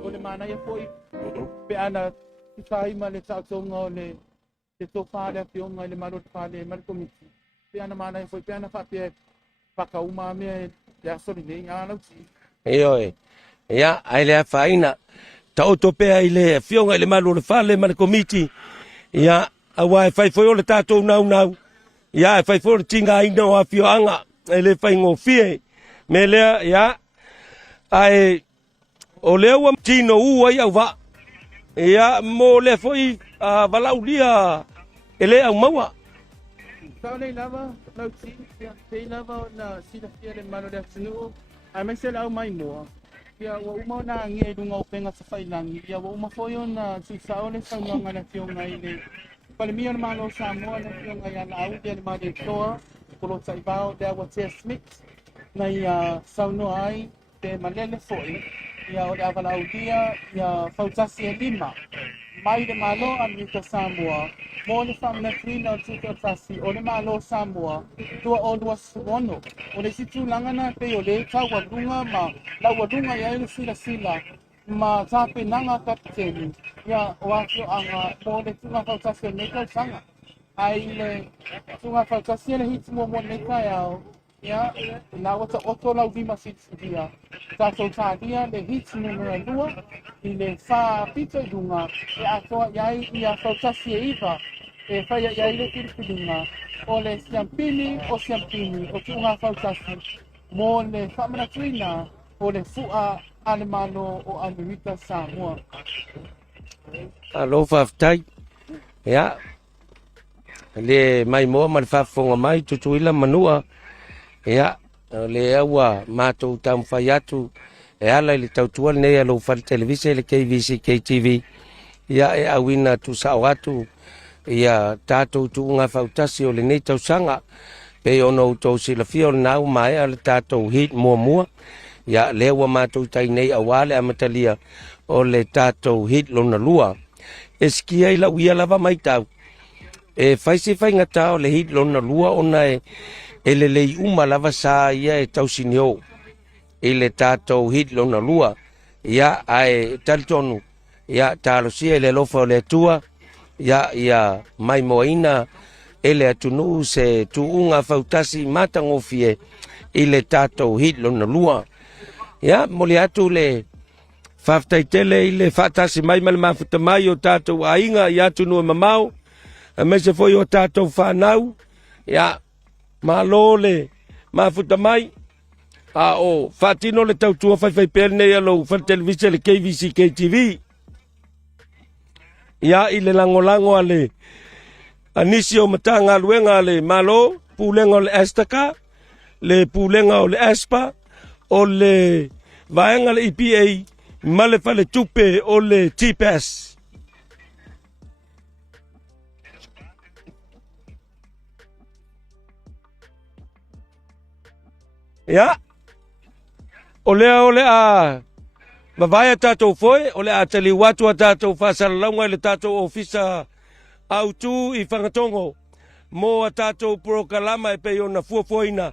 O le mana ia foi pe ana sai ma le tautonga o le tofale a fionga le malo fale mal komiti pe ana mana ia foi pe ana fape pakauma me le asori nei ana uti Io ia ai le faina tauto pe ai le fionga le malo le fale mal komiti ia awa fai foi o le tatou nau ia fai foi tinga ina o fionga ele fai ngofie me le ia ai o le ua tino ua ia wa ia mo le foi valaulia ele au maua sa nei lava lau ti te lava na sila fia le malo le atinu ai mai se lau mai moa ia wa uma na nge dunga upenga sa failangi ia wa uma foi ona si sao le sa nga na fionga ile pale mia na malo Samoa na fionga ia na au dia ma de toa kolo sai bao there was a smith na ia sauno ai te malele foi ia o le avalaudia ia Fautasi e lima mai le malo a mita Samoa mo le whamnafrina o tuke o tasi o le malo Samoa tua o lua suono o le situ langana pe o le tau wadunga ma lau wadunga ia ele sila ma tape nanga kapiteni ia o akio anga mo le tunga Fautasi o neka sanga ai le tunga Fautasi le hiti mo neka iao Ya, na oto lau lima dia. Tātou tātia le HEATS numera 2 i le wha pito i runga e atoa iai i a Fautasi e iwa e whaia iai le piripirunga o le siampini o tuunga Fautasi mo le whamanatuina o le fua alemano o Amerika Samoa. Alo whaftai. Ya. Le mai moa ma le whafonga mai tutuila manua. Ya. Le aua mātou tam whai atu e ala i le tautua nei alo whare televise le KVC KTV ia e awina tu sao atu ia tātou tuunga Fautasi o le nei tausanga pe ono tau silafia o le nau mai ale tātou hit mua ia lewa mātou tai nei awale amatalia o le tātou hit lona lua e skia i la uia lava mai tau e whaise whai ngata o le hit lona lua ona e le lei uma lava sa ia e tausinio i le tātou hit lona lua ia ai talitonu ia talosia i le lofa o le atua ia mai moina e le atunu se tuunga Fautasi matangofie i le tātou hit lona lua ia moli atu le whaftaitele i le whatasi mai male mafuta mai o tātou ainga i atunu e mamau me se foi o tātou whanau ia malo le mafuta mai a o fatino le tautua fai perne ya lo fa televise le KVC KTV ya ile lango ale anisio matanga luenga le malo pulenga le estaka le pulenga o le espa o le vaenga le EPA male fa le tupe o le TPS ya ole a mavaya tātou foi ole a tali watu a tātou whasaralaunga le tātou ofisa autu i whangatongo mo a tātou prokalama e pei ona fuafoina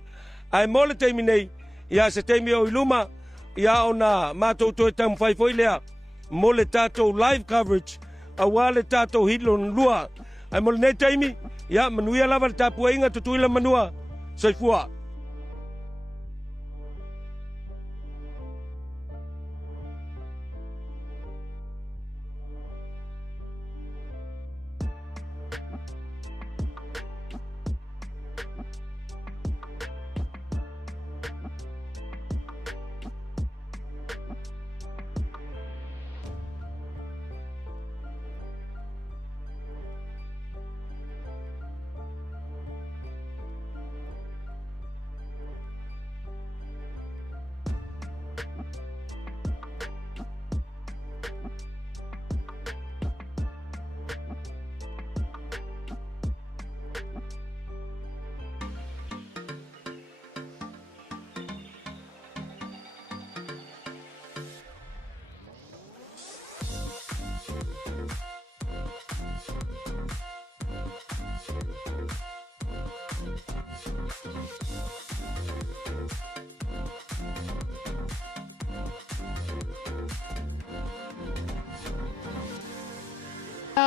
ai mole teimi nei ia se teimi o iluma ia ona mātou toi tamu whaifoi lea mo le tātou live coverage a wale tātou hitlon lua ai mole nei teimi ia manuia lava le tāpua inga tutuila manua soifua.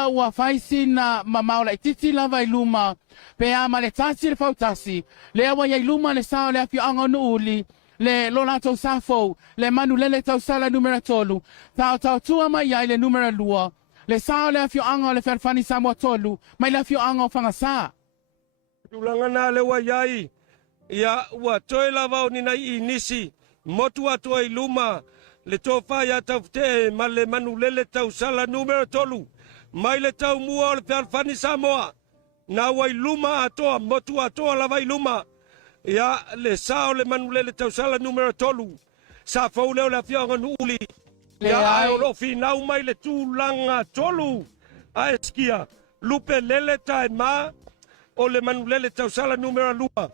Ua faisi na mamau la titi lava i luma pe ama le tasi le Fautasi le awa ia i luma le sao le afi anga no uli le lola tau safo le manu lele tau sala numera tolu tau tua mai ia le numera lua le sao le afi anga le ferfani Samoa tolu mai le afi anga o fangasa tulangana le wa iai ia ua toe lava o nina i nisi motu atua i luma le tofa ia tau te ma le manu lele tau sala numera tolu mai le tau mua o le ferfani Samoa na wai luma atoa motu atoa lava i luma ia le sao le manu lele tau sala numera tolu sa fau leo le afionga nuuli ia ai o lofi nau mai le tūlanga tolu a eskia lupe lele tae ma o le manu lele tau sala numera lua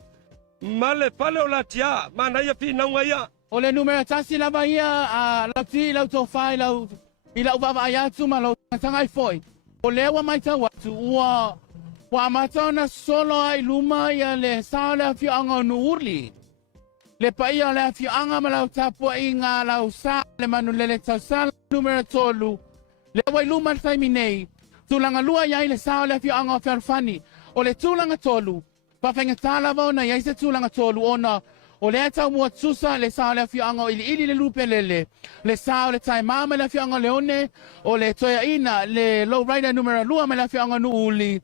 ma le pale o la tia ma na ia fi nau ia o le numera tasi lava ia a lauti lau tofa i lau baba ayatu ma lau tangai foi o lewa mai tau atu ua wa matona solo ai luma ia le sao le afi anga nuuli le paia le afi anga ma lau tapua inga lau sa le manu lele tau sala numera tolu le wai luma taimi nei tulanga lua iai le sao le afi anga o ferfani o le tulanga tolu Pawhenga tālawa na ia se tūlanga tōlu ona o lea tau mua tusa le sao le whianga o ili le lupe le sao le tai mama le whianga leone o le toia ina le low rider numero 2 me le whianga nuuli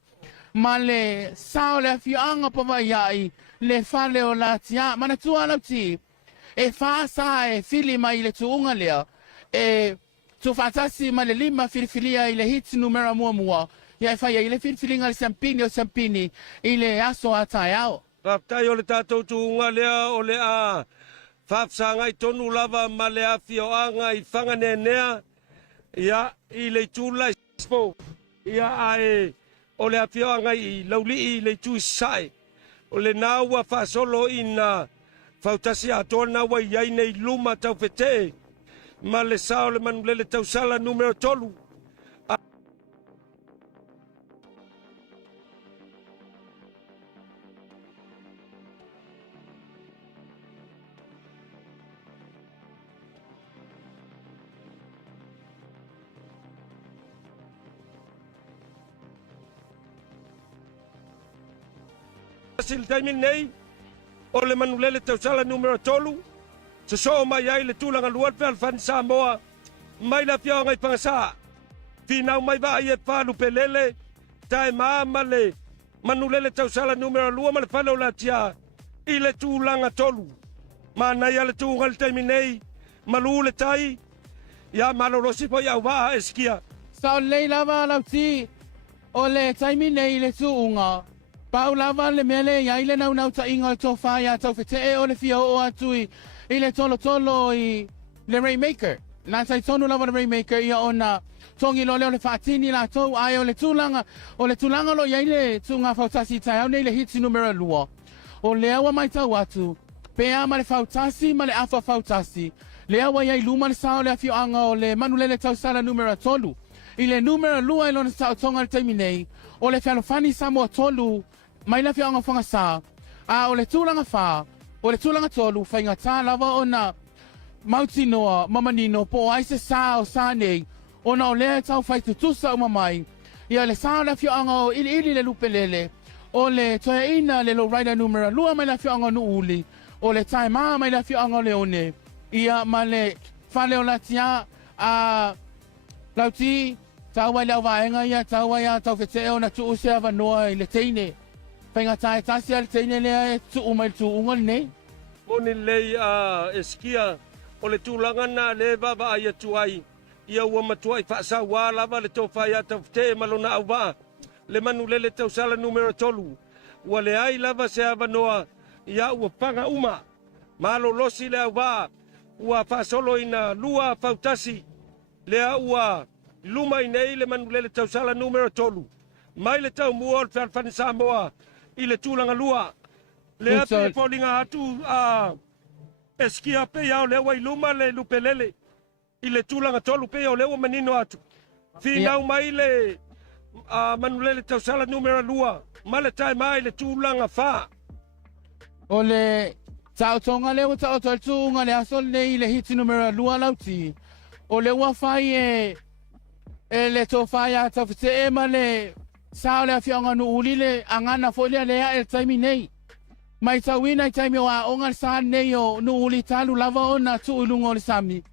ma le sao le whianga pawa iai le fale o la tia mana tua lauti e whaasa e fili mai le tuunga lea e tu Fautasi ma le 5 filifilia i le HEATS numero mua ia e whaia i le filifilinga le sampini o sampini i le aso a tai au. Whaptai o le tātou tuunga lea o le a whapsanga i tonu lava ma le a whioanga i whanganenea ia i le tūla i spo ia ae o le a whioanga i lauli i le tū sai o le nāua whasolo i na Fautasi a tōna wa iai nei luma tau whetee ma le sao le manulele tau sala numero 3. Sil timing nei o le manulele tau sala numero 3 se so mai ai le tūlanga luat pe alfan Samoa mai la whiaonga i pangasa finau mai va ai e whalu pelele tae maama le manulele tau sala numero 2 ma le whanau la tia i le tūlanga 3 ma nai ale tūnga le timing nei malu le tai ia malorosi po iau waa eskia Sao lei lava lauti o le taimi nei le tuunga Pau lava le mele ia ile nau ta inga to whaia tau whetee o le fia o atui i le tolo i le Rainmaker. Nā tai tonu lava le Rainmaker ia ona tongi lo leo le whaatini la tau ai o le tūlanga lo ia ile tūnga Fautasi tai au nei le HEATS numero 2. O le awa mai tau atu, pea ma le Fautasi ma le afa Fautasi. Le awa ia luma le sao le afioanga o le manulele tau sala numero 3. I le numero 2 i lona sao tonga le taimi nei, o le whanofani Samoa 3, mai la whianga whanga sā, a o le tūlanga whā, o le tūlanga 3, whainga tā lava o na mauti noa, mamanino, po aise sā o sā nei, o na o lea tau whaitu tusa o mamai, ia le sā la whianga o ili le lupelele, o le toia ina le low rider numero 2 mai la whianga nuuli, o le tai maa mai la whianga leone, ia ma le whale o la tia, a lauti, taua i lau vaenga ia, taua ia tau wheteo na tuu se avanoa i le teine. Whainga tae tasi a le teine lea e tuu mai tuu unga nei. Moni lei a eskia o le tūlanga na le vava ai atu ai. Ia ua matua i whaasa wā lava le tō whai a tau whetee malona au wā. Le manulele tau sala numero 3. Ua le ai lava se avanoa ia ua panga uma. Malo losi le au wā. Ua whaasolo ina lua Fautasi. Lea ua luma i nei le manulele tau sala numero 3. Mai le tau mua o Alfan Samoa i le tūlanga lua. Lea pe polinga atu a eskia pe iau lewa i luma le lupelele. I le tūlanga 3 pe iau lewa manino atu. Finau mai le manulele tau sala numero 2. Ma le tai mai le tūlanga wha. O le tau tonga lewa tau tūnga le asol nei le HEATS numero 2 lauti. O le ua whai e le tō whai a tau whetee ma le sao le awhianga nuuli le angana fōlia lea e taimi nei. Mai tauina i taimi o a onga le saa nei o nuuli talu lava o na tuu ilunga o le sami.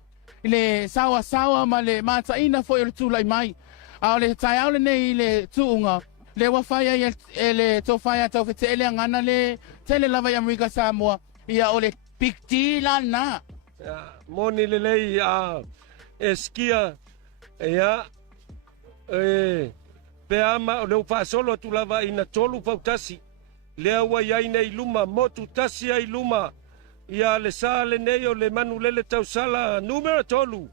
Le sawa ma le mataina fo i le tūlai mai. A o le tai au le nei le tuunga. Le ua whai e le tō whai a tau whetee le angana le tele lava i Amerika Samoa. Ia o le pikti la na. Moni le lei a eskia ia pe ama o leu whaasolo atu lava ina tolu Fautasi. Lea ua iai nei luma, motu tasi ai luma. Ia le saa le nei o le manulele tau sala numero 3.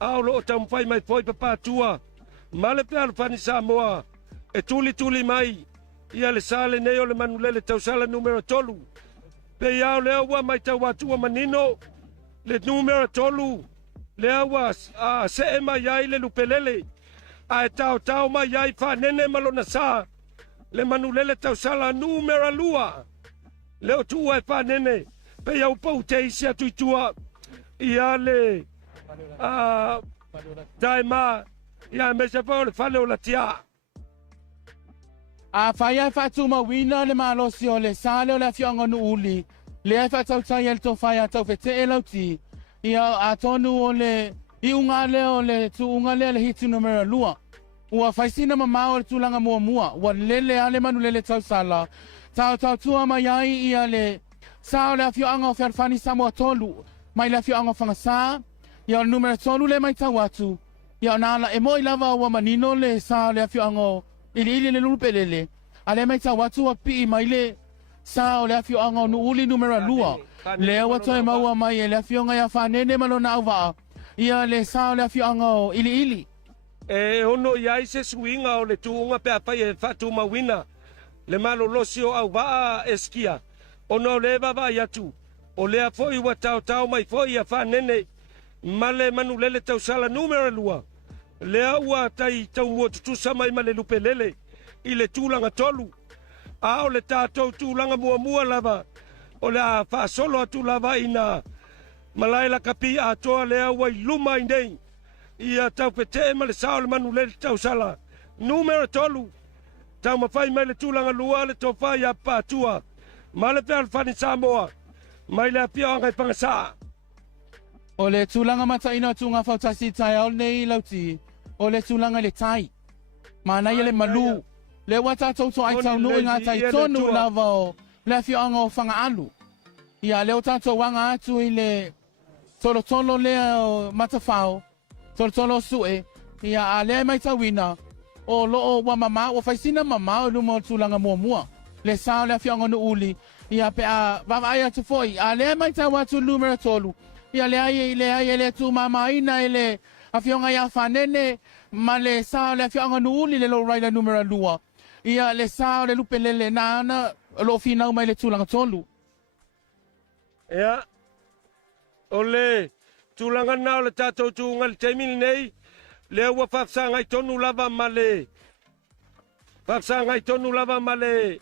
Ao lo o tau mwhai mai poi papatua. Male pe Alfani Samoa. E tuli mai. Ia le saa le nei o le manulele tau sala numero 3. Pe iao lea ua mai tau atua manino. Le numero 3. Lea ua se e mai ai le lupelele. A e tau mai ai whanene malona saa. Le manulele tau sala numero 2. Leo tua e whanene. Pe iau pau te isi atu itua. Ia le tae maa. Ia me se pao le whane o la tia. A whaia whatu mawina le malosi o le sale o le awhianga nu uli. Le ai whatau tai el to whaia tau whete e lauti. Ia a tonu o le I unga le o le tu unga le hitu numera lua. Ua whaisina mamao le tulanga mua mua. Ua lele ale manu lele tau sala. Tau tua mai ai ia le sao le awhianga o Fautasi Samoa tolu. Mai le awhianga o whangasa. Ia o numera tolu le mai tau atu. Ia o nala e moi lava ua manino le sao le awhianga o ili le lupe lele. Ale mai tau atu a pi mai le sao le awhianga o nuuli numera lua. Lea watu e maua mai e le awhianga ia whanene malona au waa. Ia le sao le awhianga o ili. E ono iai se suinga o le tuunga pe apai e whatu mawina. Le malo losi o au waa eskia. Ono le baba iatu. O lea foi wa tau mai foi a whanene. Male manu lele tau sala numera lua. Lea ua tai tau mua tutusa mai male lupe lele. I le tūlanga tolu. A o le tātou tūlanga mua lava. O le a whaasolo atu lava ina. Malaila kapi a toa lea wai luma i nei. Ia tau pete ma le sao le manu le tau sala. Numera tolu. Tau mawhai mai le tūlanga lua le tō whai a pātua. Ma le Fautasi Samoa. Mai le apia o ngai pangasa. O le tūlanga mata ina tūnga Fautasi tai au nei lauti. O le tūlanga le tai. Mana ia le malu. Le wata tauto ai tau nui ngā tai tonu lava o le awhianga o whanga alu. Ia leo tātou wanga atu I le tolo lea o matawhao. Tolo sue. Ia a lea mai tawina. O loo wa mama o whaisina mama o luma o tūlanga mua. Le sao le awhianga no uli. Ia pe a wawai atu foi. A lea mai tawa atu numera tolu. Ia lea ia le tu mama ina le awhianga ia whanene. Ma le sao le awhianga no uli le lo raila numera lua. Ia le sao le lupe lele nana. Lo finau mai le tūlanga tolu. Ea, o le tūlanga nao le tātou tūnga le teimini nei, le ua whapsangai tonu lava male. Whapsangai tonu lava male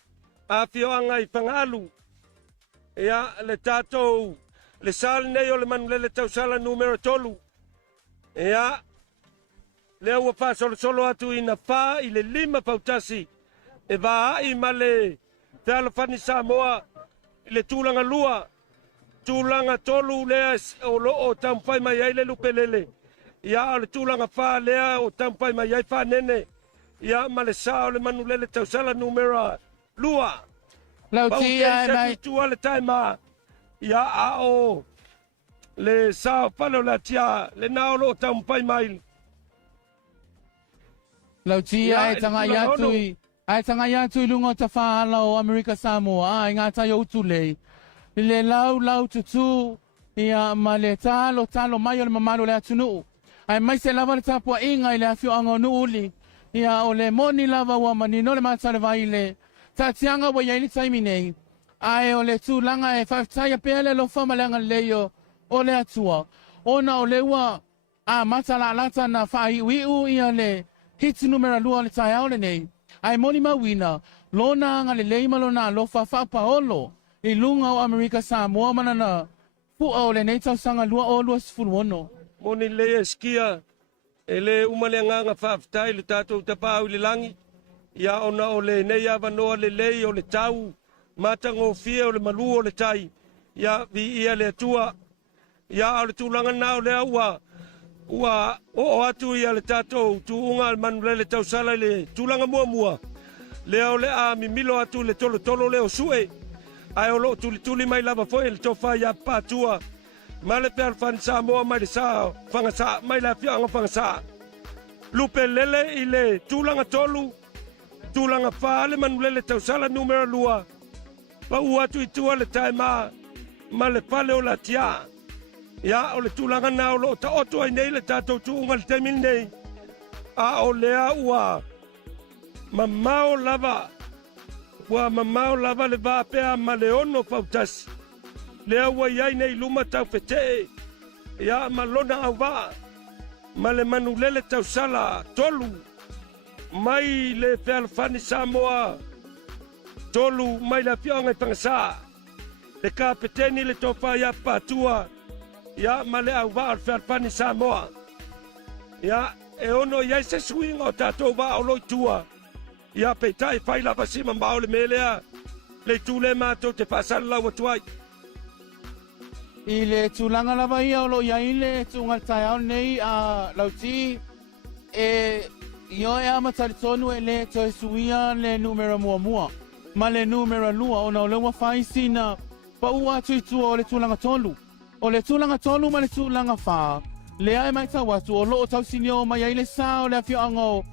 a whioanga I whangalu. Ea, le tātou, le sal nei o le manu le tau sala numero tolu. Ea, le ua whasolo atu ina wha I le 5 Fautasi. E waa I male Fautasi Samoa, le tūlanga lua. Tūlanga tolu lea o loo tampai mai ai le lupe lele. Ia le tūlanga wha lea o tampai mai ai whanene. Ia ma le sao le manu lele tausala numera lua. Lauti ai mai. Tua le taima. Ia a o le sao palo la tia le nao lo tampai mai. Lauti ai tanga iatui. Ai tanga iatui lungo ta whaala o Amerika Samoa. Ai ngā tai o utulei. Le lau tutu ia ma le talo mai o le mamalo le atunu. Ai mai se lava le tapua inga I le awhianga no uli. Ia o le moni lava ua manino le mata le vai le tatianga wa iai le taimi nei. Ai o le tūlanga e whaftaia pēa le lofa malanga leio o le atua. Ona o le ua a mata la lata na whai uiu ia le hiti numera lua le tai au le nei. Ai moni mawina lona anga le leima lona lofa whapaolo. I lunga o Amerika Samoa manana pua o le nei tau sanga lua o lua sifuru ono. Moni le eskia e le umale nganga whaftai le tātou tapau le langi. Ia ona o le nei awanoa le lei o le tau. Matango fia o le malu o le tai. Ia vi ia le atua. Ia o le tūlanga nao le aua. Ua o atu ia le tātou tuunga manu le tau sala le tūlanga mua. Lea o le a mimilo atu le tolo le o sue. Ai o lo tuli mai lava foi le tofa ia patua. Ma le Fautasi Samoa mai le sao whangasa mai la whianga whangasa. Lupe lele I le tūlanga tolu. Tūlanga whaale manu lele tausala numera lua. Pa ua tu I tua le taima ma le pale o la tia. Ia o le tūlanga na o lo ta oto ai nei le tātou tuunga le teimini nei. A o lea ua mamao lava. Ua mamao lava le vapea ma le ono Fautasi. Lea ua iai nei luma tau whetee. Ia ma lona au waa. Ma le manu lele tau sala tolu. Mai le Fautasi Samoa. Tolu mai la whionga I pangasa. Le ka peteni le tofa ia patua. Ia ma le au waa le Fautasi Samoa. Ia e ono iai se suinga o tātou waa o loitua. ia peitai fai lava sima mau le melea le tule mātou te whaasala lau atuai. I le tūlanga lava ia o lo ia i le tūnga tai au nei a lauti io e ama tari tonu e le toi suia le numero mua ma le numero lua o na o lewa whai sina pa ua tui tua o le tūlanga tolu o le tūlanga tolu ma le tūlanga wha le ai mai tau atu o loo tau sinio mai ai le sao le afio ango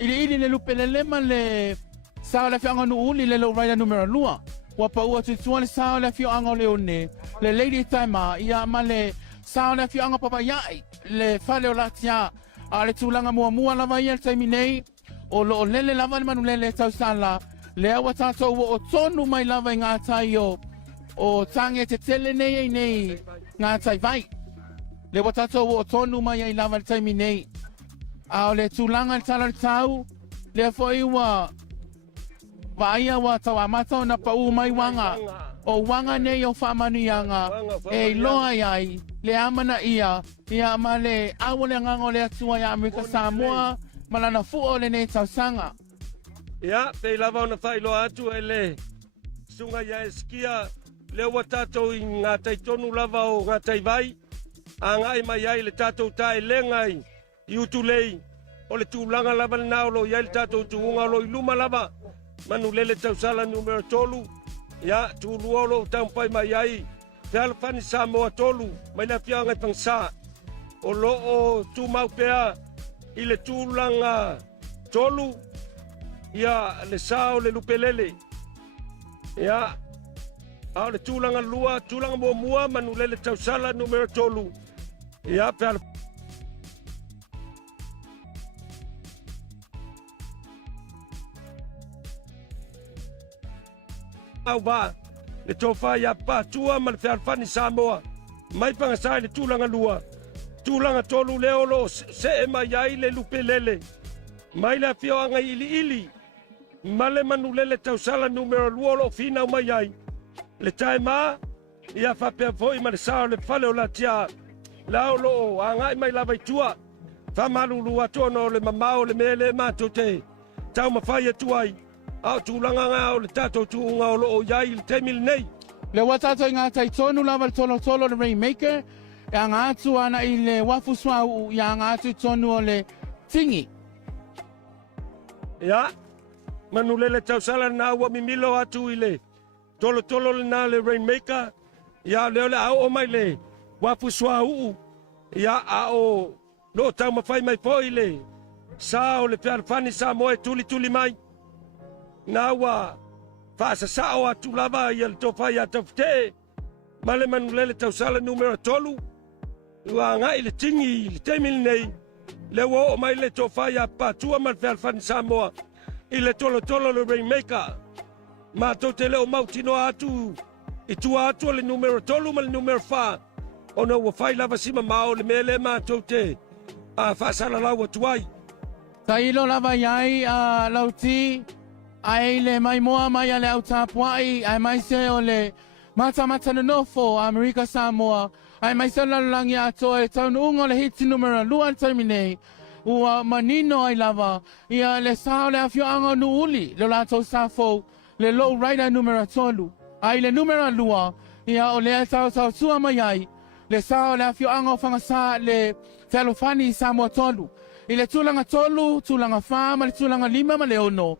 ili le lupe le lema le sao le afio ango nu uli le lo raida numero lua wa pa ua tui tua le sao le afio ango le one le lady taima ia ma le sao le afio ango papa iai le fale o latia a le tūlanga mua lava ia le taimi nei o lo lele lava le manu lele tau sala le awa tātou o tonu mai lava i ngā tai o tange te tele nei ngā tai vai le wa tātou o tonu mai ai lava le taimi nei a o le tūlanga le tala le tau le foi wa vaia wa tau amata na pa mai wanga o wanga nei o whamanuianga e loa iai le amana ia ma le awole ngango le atua ya Amerika Samoa malana fuo le nei tausanga. Ia, pei lava ona whai loa atu e le sunga ia eskia le ua tātou i ngā taitonu lava o ngā taivai a ngai mai ai le tātou tae lengai i utu lei o le tūlanga lava le naolo iai le tātou tuunga lo i luma lava manu lele tausala numero tolu ia tūlua o lo taumpai mai ai te alafani Samoa tolu mai la pia ngai pangsa o lo o tūmau pea i le tūlanga tolu ia le sao le lupelele ia au le tūlanga lua tūlanga mua manu lele tausala numero tolu ia pe au ba le tofa ia patua ma le fealfani Samoa mai pangasai le tūlanga lua tūlanga tolu leo lo se e mai ai le lupelele mai le fio anga ili male manu lele tausala numero lua lo fina mai ai le taima ia fa pe foi ma le sao le fale o la tia lao lo anga mai la vai tua fa malu lua tono le mamao le mele matote tau mafai tuai au tūlanga ngā o le tātou tūunga o lo o iai le temil nei Le watato i ngā taitonu lava le tolo le Rainmaker e ngā atu ana i le wafu swau i ngā atu tonu o le tingi. Ia, manu lele tausala na ua mimilo atu i le tolo le na le Rainmaker ia leo le au o mai le wafu swau ia a o lo tau mawhai mai po i le sa o le pearfani sa moe tuli mai na ua Fasa sao atu lava i al tofa i atafute. Male manu lele tausala numero tolu. Ua ngai le tingi le temil nei. Le wo o mai le tofa i apatua man fealfani Samoa. I le tolo le Rainmaker. Ma tau te leo mautino atu. I tua atu le numero tolu ma le numero fa. Ona ua fai lava sima mao le mele ma tau te. A fasala lau atuai. Ta ilo lava iai a lauti. Ai le mai moa mai ale au tapuai, ai mai se o le mata no nofo Amerika Samoa, ai mai se lalangi ato e taunu ungo le hiti numero lua terminei, ua manino ai lava, ia le sao le afio anga nu uli, le lato safo, le low rider numero tolu, ai le numero lua, ia o le tau sua mai ai, le sao le afio anga fangasa le telofani Samoa tolu, i le tulanga tolu, tulanga fama, le tulanga lima ma le ono,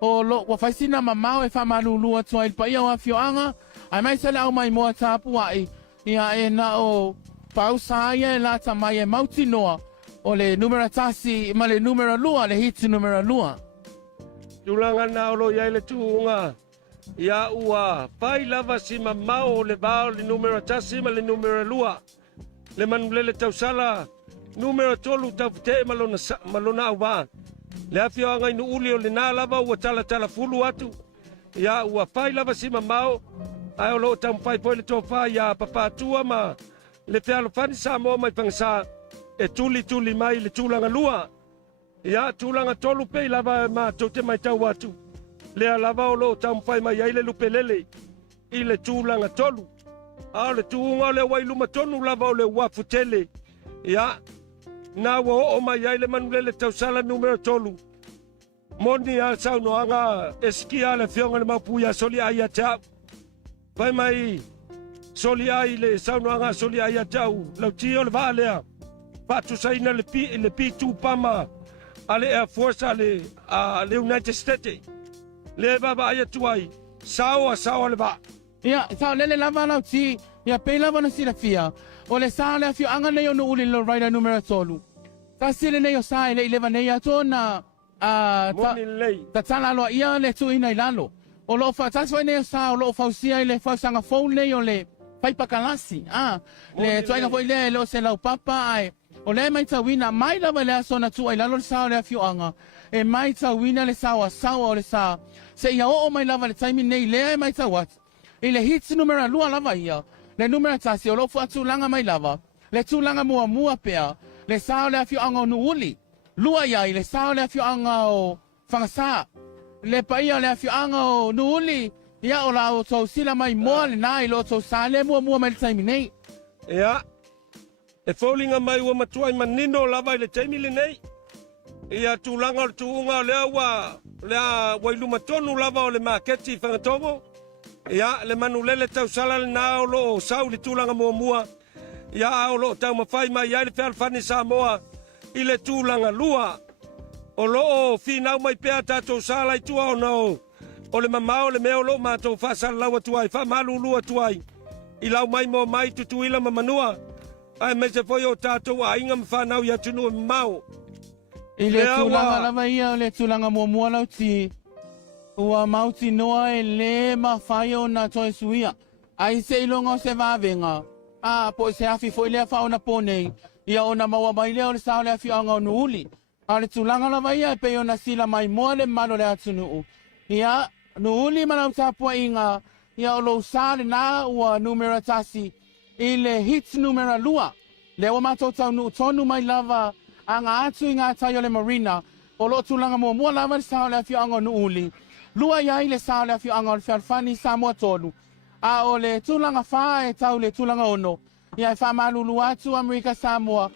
o lo wa faisina mamao e famalulu atua il paia o afioanga ai mai sele au mai moa tapuai ia e na o pausaia e lata mai e mautinoa o le numero tasi ma le numero lua le hiti numero lua tulanga na o lo ia le tuunga ia ua pai lava si mamao le bao le numero tasi ma le numero lua le manulele tausala numero tolu tafute malona awa le afio anga inu uli o le nā lava ua tala fulu atu. Ia ua pai lava si mamao. Ai o loo tamu pai poi le tofa ia papatua ma le fealofani Samoa mai pangasa e tuli mai le tulanga lua. Ia tulanga tolu pei lava ma tote mai tau atu. Lea lava o loo tamu pai mai ai le lupelele i le tulanga tolu. A le tuunga o le wailuma tonu lava o le wafutele. Ia na wa o mai ai le manulele tausala numero tolu. Moni a sau noanga eskia le fionga le mapuia soli aia tau. Pai mai soli ai le sau noanga soli aia tau. Lau tio le vaalea. Patu saina le pi tu pama. Ale Air Force ale le United States. Le baba aia tuai. Sawa le ba. Ia, sa lele lava lau ti, ia pei lava na sila fia. O le sa le afio anga nei o no uli lo raida numero tolu. Ta sile nei o sa ile ileva nei ato na Moni lei. ta tala loa ia le tu ina ilalo. O lo fa taswa nei o sa o lo fausia ile fausanga fau nei o le paipakalasi. Le tuaina fo ile lo se lau papa ai. O le mai tawina mai lava le aso na tu ai lalo le sa le afio anga. E mai tawina le sawa o le sa. Se ia o mai lava le taimi nei le mai tawat. Ile HEATS numera lua lava ia. Le numera tasi o lofu atu langa mai lava. Le tu langa mua pea. Le sao le afio anga o nuuli. Lua ia ile sao le afio anga o whangasa. Le paia le afio anga o nuuli. Ia o la o tau sila mai moa le nai lo tau sa le mua mai le taimi nei. Ia. E faulinga mai ua matuai manino lava ile taimi le nei. Ia tūlanga o le tuunga o lea wailuma tonu lava o le maketi whangatomo. Ia le manulele tau sala le nā o lo sau le tūlanga mua. Ia o lo tau mawhai mai ia le whalfani Samoa. I le tūlanga lua. O lo o whinau mai pēa tātou sala i tua o nao. O le mamao le meo lo mātou whasala lau atuai. Whamalu lua atuai. I lau mai mo mai tutuila mamanua. Ai me se foi o tātou a inga mwhanau ia tunu e mau. I le tūlanga lava ia o le tūlanga mua lau ti. Ua mauti noa e le mawhai o na toi suia. Ai se ilonga o se wawenga. Po se afi fo ilea whao na pōnei. Ia o na maua mai leo le sao le afi anga o nuuli. A le tūlanga lava ia e pei o na sila mai moa le malo le atunuu. Ia nuuli malau tāpua inga. Ia o lo sa le nā ua numera tasi. I le HEATS numera lua. Le o mātou tau nuu tonu mai lava. A ngā atu i ngā tai o le marina. O lo tūlanga mua lava le sao le afi anga o nuuli. Lua ia i le sao le afi anga o le whialwhani Samoa tolu. A o le tūlanga wha e tau le tūlanga ono. Ia e whamalulu atu Amerika Samoa.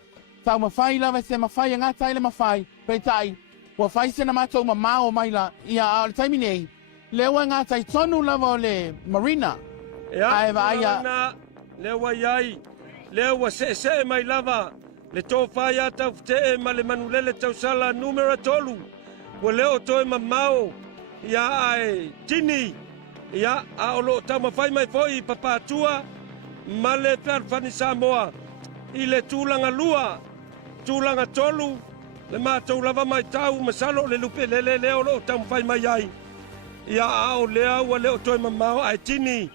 Tau mawhai lava se mawhai ngā tai le mawhai. Pei tai. Ua whai se na mātou mamao mai la. Ia a o le taimi nei. Lewa ngā tai tonu lava o le marina. Ia, lewa iai. Lewa se mai lava. Le tō whai a tau fte ma le manulele tau sala numera tolu. Ua leo toi mamao. Ia ai tini. Ia a olo tau mawhai mai foi papatua. Ma le whalwhani Samoa. I le tūlanga lua. Tūlanga tolu. Le mātou lava mai tau masalo le lupe lele leo lo tau mawhai mai ai. Ia a o lea ua leo toi mamao ai tini.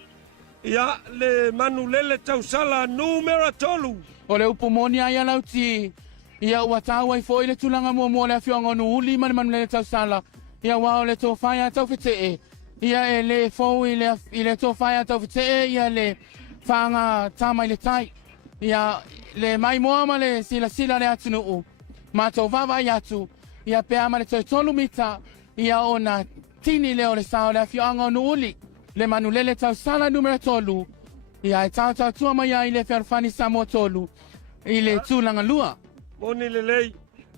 Ia le manu lele tau sala numera tolu. O le upomoni ai alau ti. Ia ua tau ai foi le tūlanga mua le awhionga o nuuli mani manu lele tau sala. Ia wao le tō whai a tau white. Ia e le fau i le tō whai a tau white. Ia le whanga tāmai le tai. Ia le mai moa ma le sila le atu nuu. Ma tō wawa i atu. Ia pēa ma le tō tolu mita. Ia o na tini leo le sao le awhionga o nuuli. Le manu lele tau sala numera tolu. Ia e tau tua mai ai le whialwhani Samoa tolu. I le tūlanga lua. Moni le lei.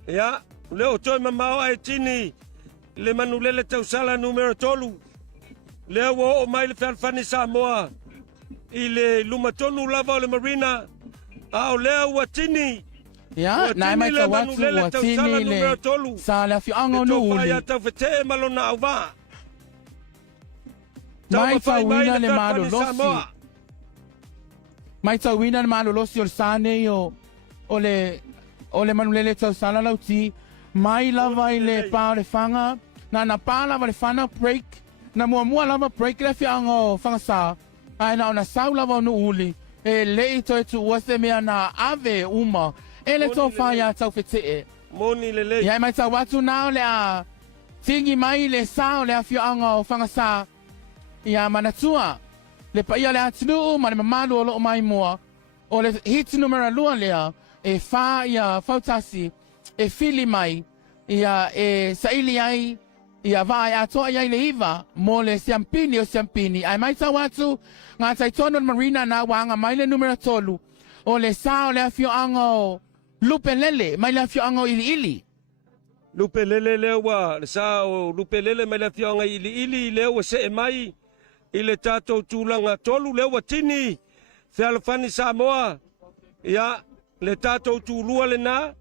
Ia leo toi mamao ai tini. Le manulele tau sala numero tolu. Lea o mai le whialwhani Samoa. I le lumatonu lava o le marina. A o lea ua tini. Ia, nai mai ka watu ua tini le sa le awhionga o nuuli. Le tō whai a tau whete malona au wā. Mai tauina le malolosi. Mai tauina le malolosi o le sane o le manulele tau sala lauti. Mai lava i le pā le whanga. Na pā lava le whana break. Na mua lava break le whianga o whangasa. Ai na o na sau lava o nuuli. E le i toi tu uase mea na ave uma. E le tō whai a tau whetee. Moni le lei. Ia mai tau watu nao le a tingi mai le sao le a whianga o whangasa. Ia manatua. Le paia le atinu ma le mamalu o loo mai moa. O le HEATS numera lua lea. E wha ia Fautasi. E fili mai. Ia e saili ai. Ia vai atoa iai le iwa. Mo le siampini o siampini. Ai mai tau atu. Ngā taitono marina na wanga mai le numera tolu. O le sao le afio anga o lupe lele. Mai le afio anga o ili ili. lupelele lewa le sa o lupelele mai la fionga ili lewa se mai ile tato tulanga tolu lewa tini Fautasi Samoa ya le tato tulua le na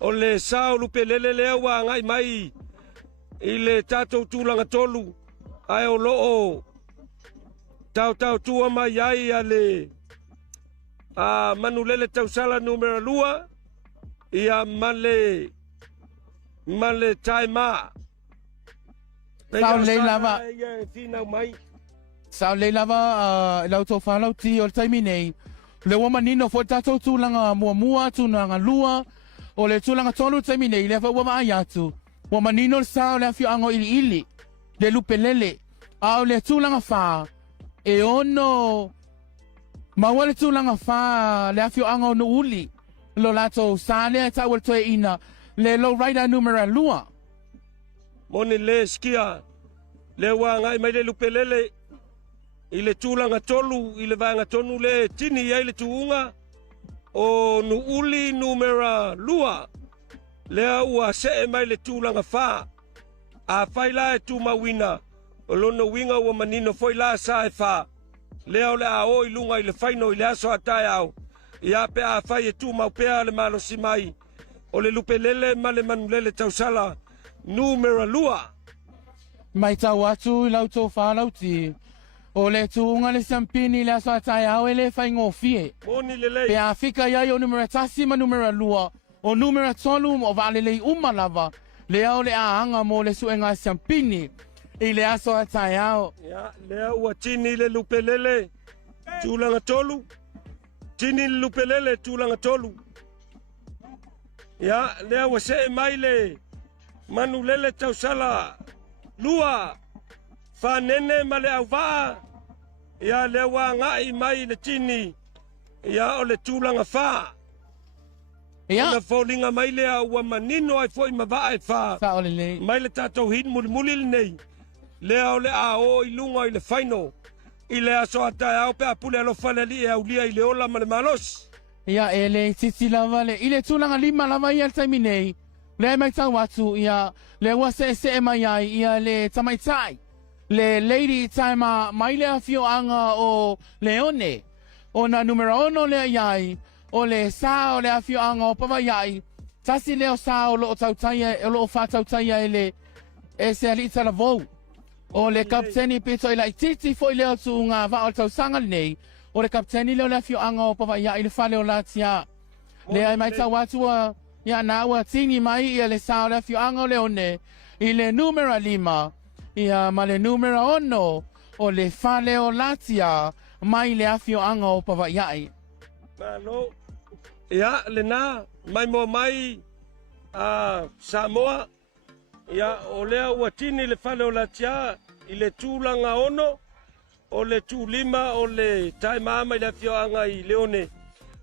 o le sa o lupelele lewa ngai mai ile tato tulanga tolu ai o loo tau tua mai ai ale manulele tausala numero lua ia male taima Sao le lava lau tō whanau ti o le taimi nei. Le wama nino fo tatou tūlanga mua tūnanga lua o le tūlanga tonu taimi nei le fa wama ai atu. Wama nino le sao le afio ango ili. Le lupelele. Au le tūlanga wha. E ono maua le tūlanga wha le afio ango no uli. Lo lato sāne ta ua toe ina le low rider numero lua. Moni le skia le wa ngai mai le lupelele i le tūlanga tolu i le vanga tonu le tini ai le tuunga o nu uli numero lua le ua se mai le tūlanga wha a whaila e tu mawina o lono winga ua manino foila sa e wha le au le a o i lunga i le whaino i le aso atai au ia pe a whai e tu maupea le malo si mai o le lupelele ma le manulele tausala numero lua. Mai tau atu i lau tō whanau ti. O le tuunga le sampini le aso atai au e le whai ngofie. Moni le lei. Pe a whika iai o numero tasi ma numero lua. O numero tolu o vale lei umalava. Le au le aanga mo le suenga sampini. I le aso atai au. Ya, le au tini le lupelele. Tūlanga tolu. Tini le lupelele tūlanga tolu. Ya, le au se mai le manulele tausala lua. Whanene ma le au waa. Ya le wa ngai mai le tini. Ya o le tūlanga wha. Ya. Na fōlinga mai le au manino ai fōi mawaa e wha. Sa ole lei. Mai le tātou hin muli le nei. Le au le a o i lunga i le whaino. I le aso atai au pe apule alo whaleli e au lia i le ola ma le malos. Ia e le titi lava le. I le tūlanga lima lava ia le taimi nei. Le mai tau atu ia. Le ua se e mai ai ia le tamaitai. Le lady taima mai le afio anga o Leone. O na numero ono le iai. O le sa o le afio anga o pava iai. Tasi leo sa o lo tautaia o lo fa tautaia e le e se alita la vou. O le kapteni pito i lai titi fo i leo tu ngā va o tau sanga nei. O le kapteni leo le afio anga o pava iai le fale o latia. Le ai mai tau atua ia na ua tini mai ia le sa o le afio anga o Leone. I le numero 5. Ia ma le numero 1 o le fale o latia mai le afio anga o pava iai. Malo. Ia le na mai mo mai Samoa. Ia o lea ua tini le fale o latia i le tūlanga ono o le tūlima o le taima ama i le afio anga i Leone.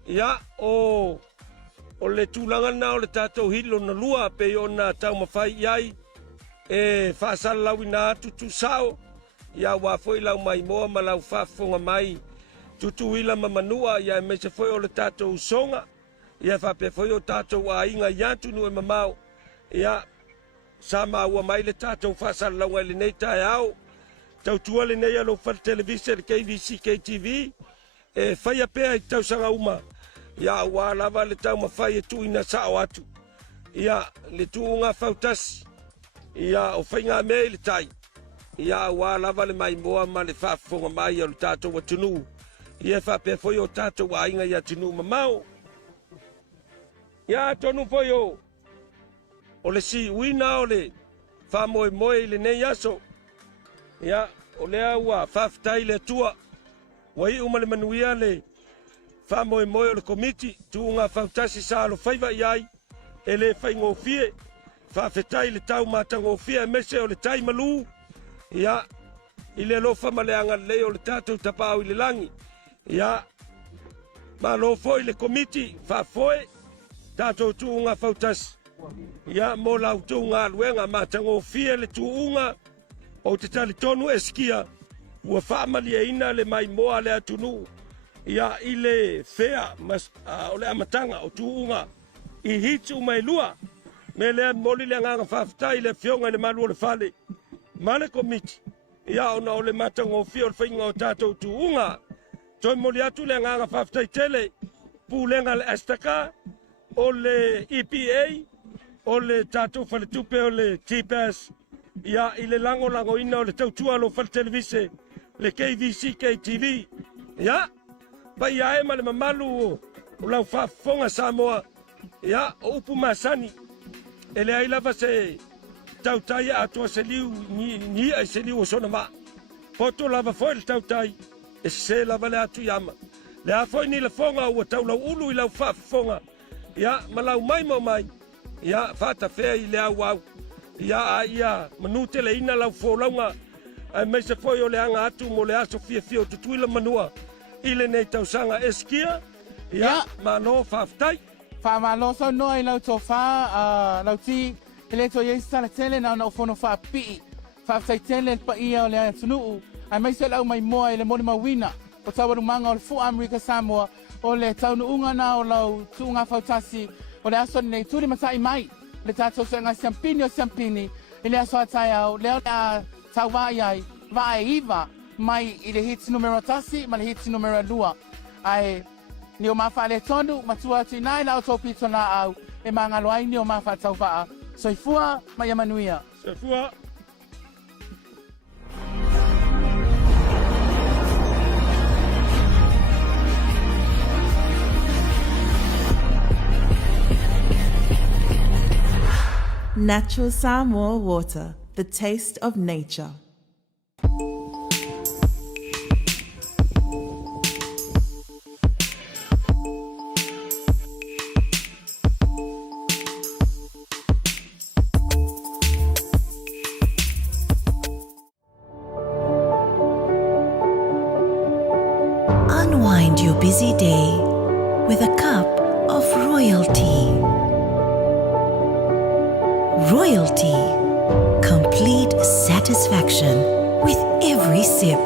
Ia o le tūlanga na o le tātou hilo na lua pe o na tau mawhai iai. E whaasala lau i nā tutu sao. Ia wafoi lau mai moa ma lau whafonga mai. Tutu ila ma manua ia me se foi o le tātou songa. Ia whape foi o tātou a inga iantu nu e mamau. Ia sama ua mai le tātou whaasala lau ngai le nei tae au. Tau tua le nei alo whare televise le KVC KTV. E whaia pēa i tau sanga uma. Ia ua lava le tau mawhai e tu ina sao atu. Ia le tuunga Fautasi. Ia o whainga mea le tai. Ia ua lava le mai moa ma le whaafonga mai o le tātou wa tunu. Ia whapea foi o tātou wa inga ia tunu mamau. Ia tonu foi o. O le si uina o le whamoe moe le nei aso. Ia o lea ua whaftai le tua. Wa i uma le manuia le whamoe moe o le komiti. Tuunga Fautasi sa alo whaiva iai. E le whaingo fie. Whawhetai le tau mātango fia mese o le tai malu. Ia, i le lofa ma le anga le o le tātou tapau i le langi. Ia, ma lofo i le komiti, whafoe, tātou tuunga Fautasi. Ia, mo lau tuunga aluenga mātango fia le tuunga o te tali tonu eskia. Ua whaamali e ina le mai moa le atunu. Ia, i le fea o le amatanga o tuunga. I HEATS umai lua. me lea moli le nganga whaftai le whionga le malu o le whale. Male komiti, ia ona o le matango fio le whainga o tātou tuunga. Toi moli atu le nganga whaftai tele, pūlenga le Astaka, o le EPA, o le tātou whale tupe o le TPAS, ia i le lango ina o le tautua lo whale televise, le KVC, KTV, ia, pa ia e ma le mamalu o lau whafonga Samoa, ia, o upu masani, ele ai lava se tautai atua se liu ni ai se liu o sona ma. Poto lava foi le tautai, e se lava le atu yama. Le a foi ni le fonga ua tau lau ulu i lau whafonga, ia, ma lau mai mo mai, ia, whata whea i le au au, ia, a ia, manute le ina lau wholaunga, ai mai se foi o le anga atu mo le aso fia o tutuila manua, i le nei tausanga eskia, ia, ma no whaftai. Whamalo so noa i lau tō wha, lau ti, ele tō iei sala tele na o whono wha pii, whaftai tele pa ia o le anga tunuu, ai mai se lau mai moa i le moni mawina, o tawaru manga o le fu Amerika Samoa, o le taunu unga na o lau tuunga Fautasi, o le aso nei turi matai mai, le tātou se ngā siampini o siampini, i le aso atai au, leo a tau vai ai, vai iwa, mai i le HEATS numero tasi, ma le HEATS numero 2, ai, ni o mawha le tonu, matua ati nai lau tō pito na au, e mangalo ai ni o mawha tau wha. Soifua, mai amanuia. Soifua. Natural Samoa water, the taste of nature. Unwind your busy day with a cup of royalty. Royalty, complete satisfaction with every sip.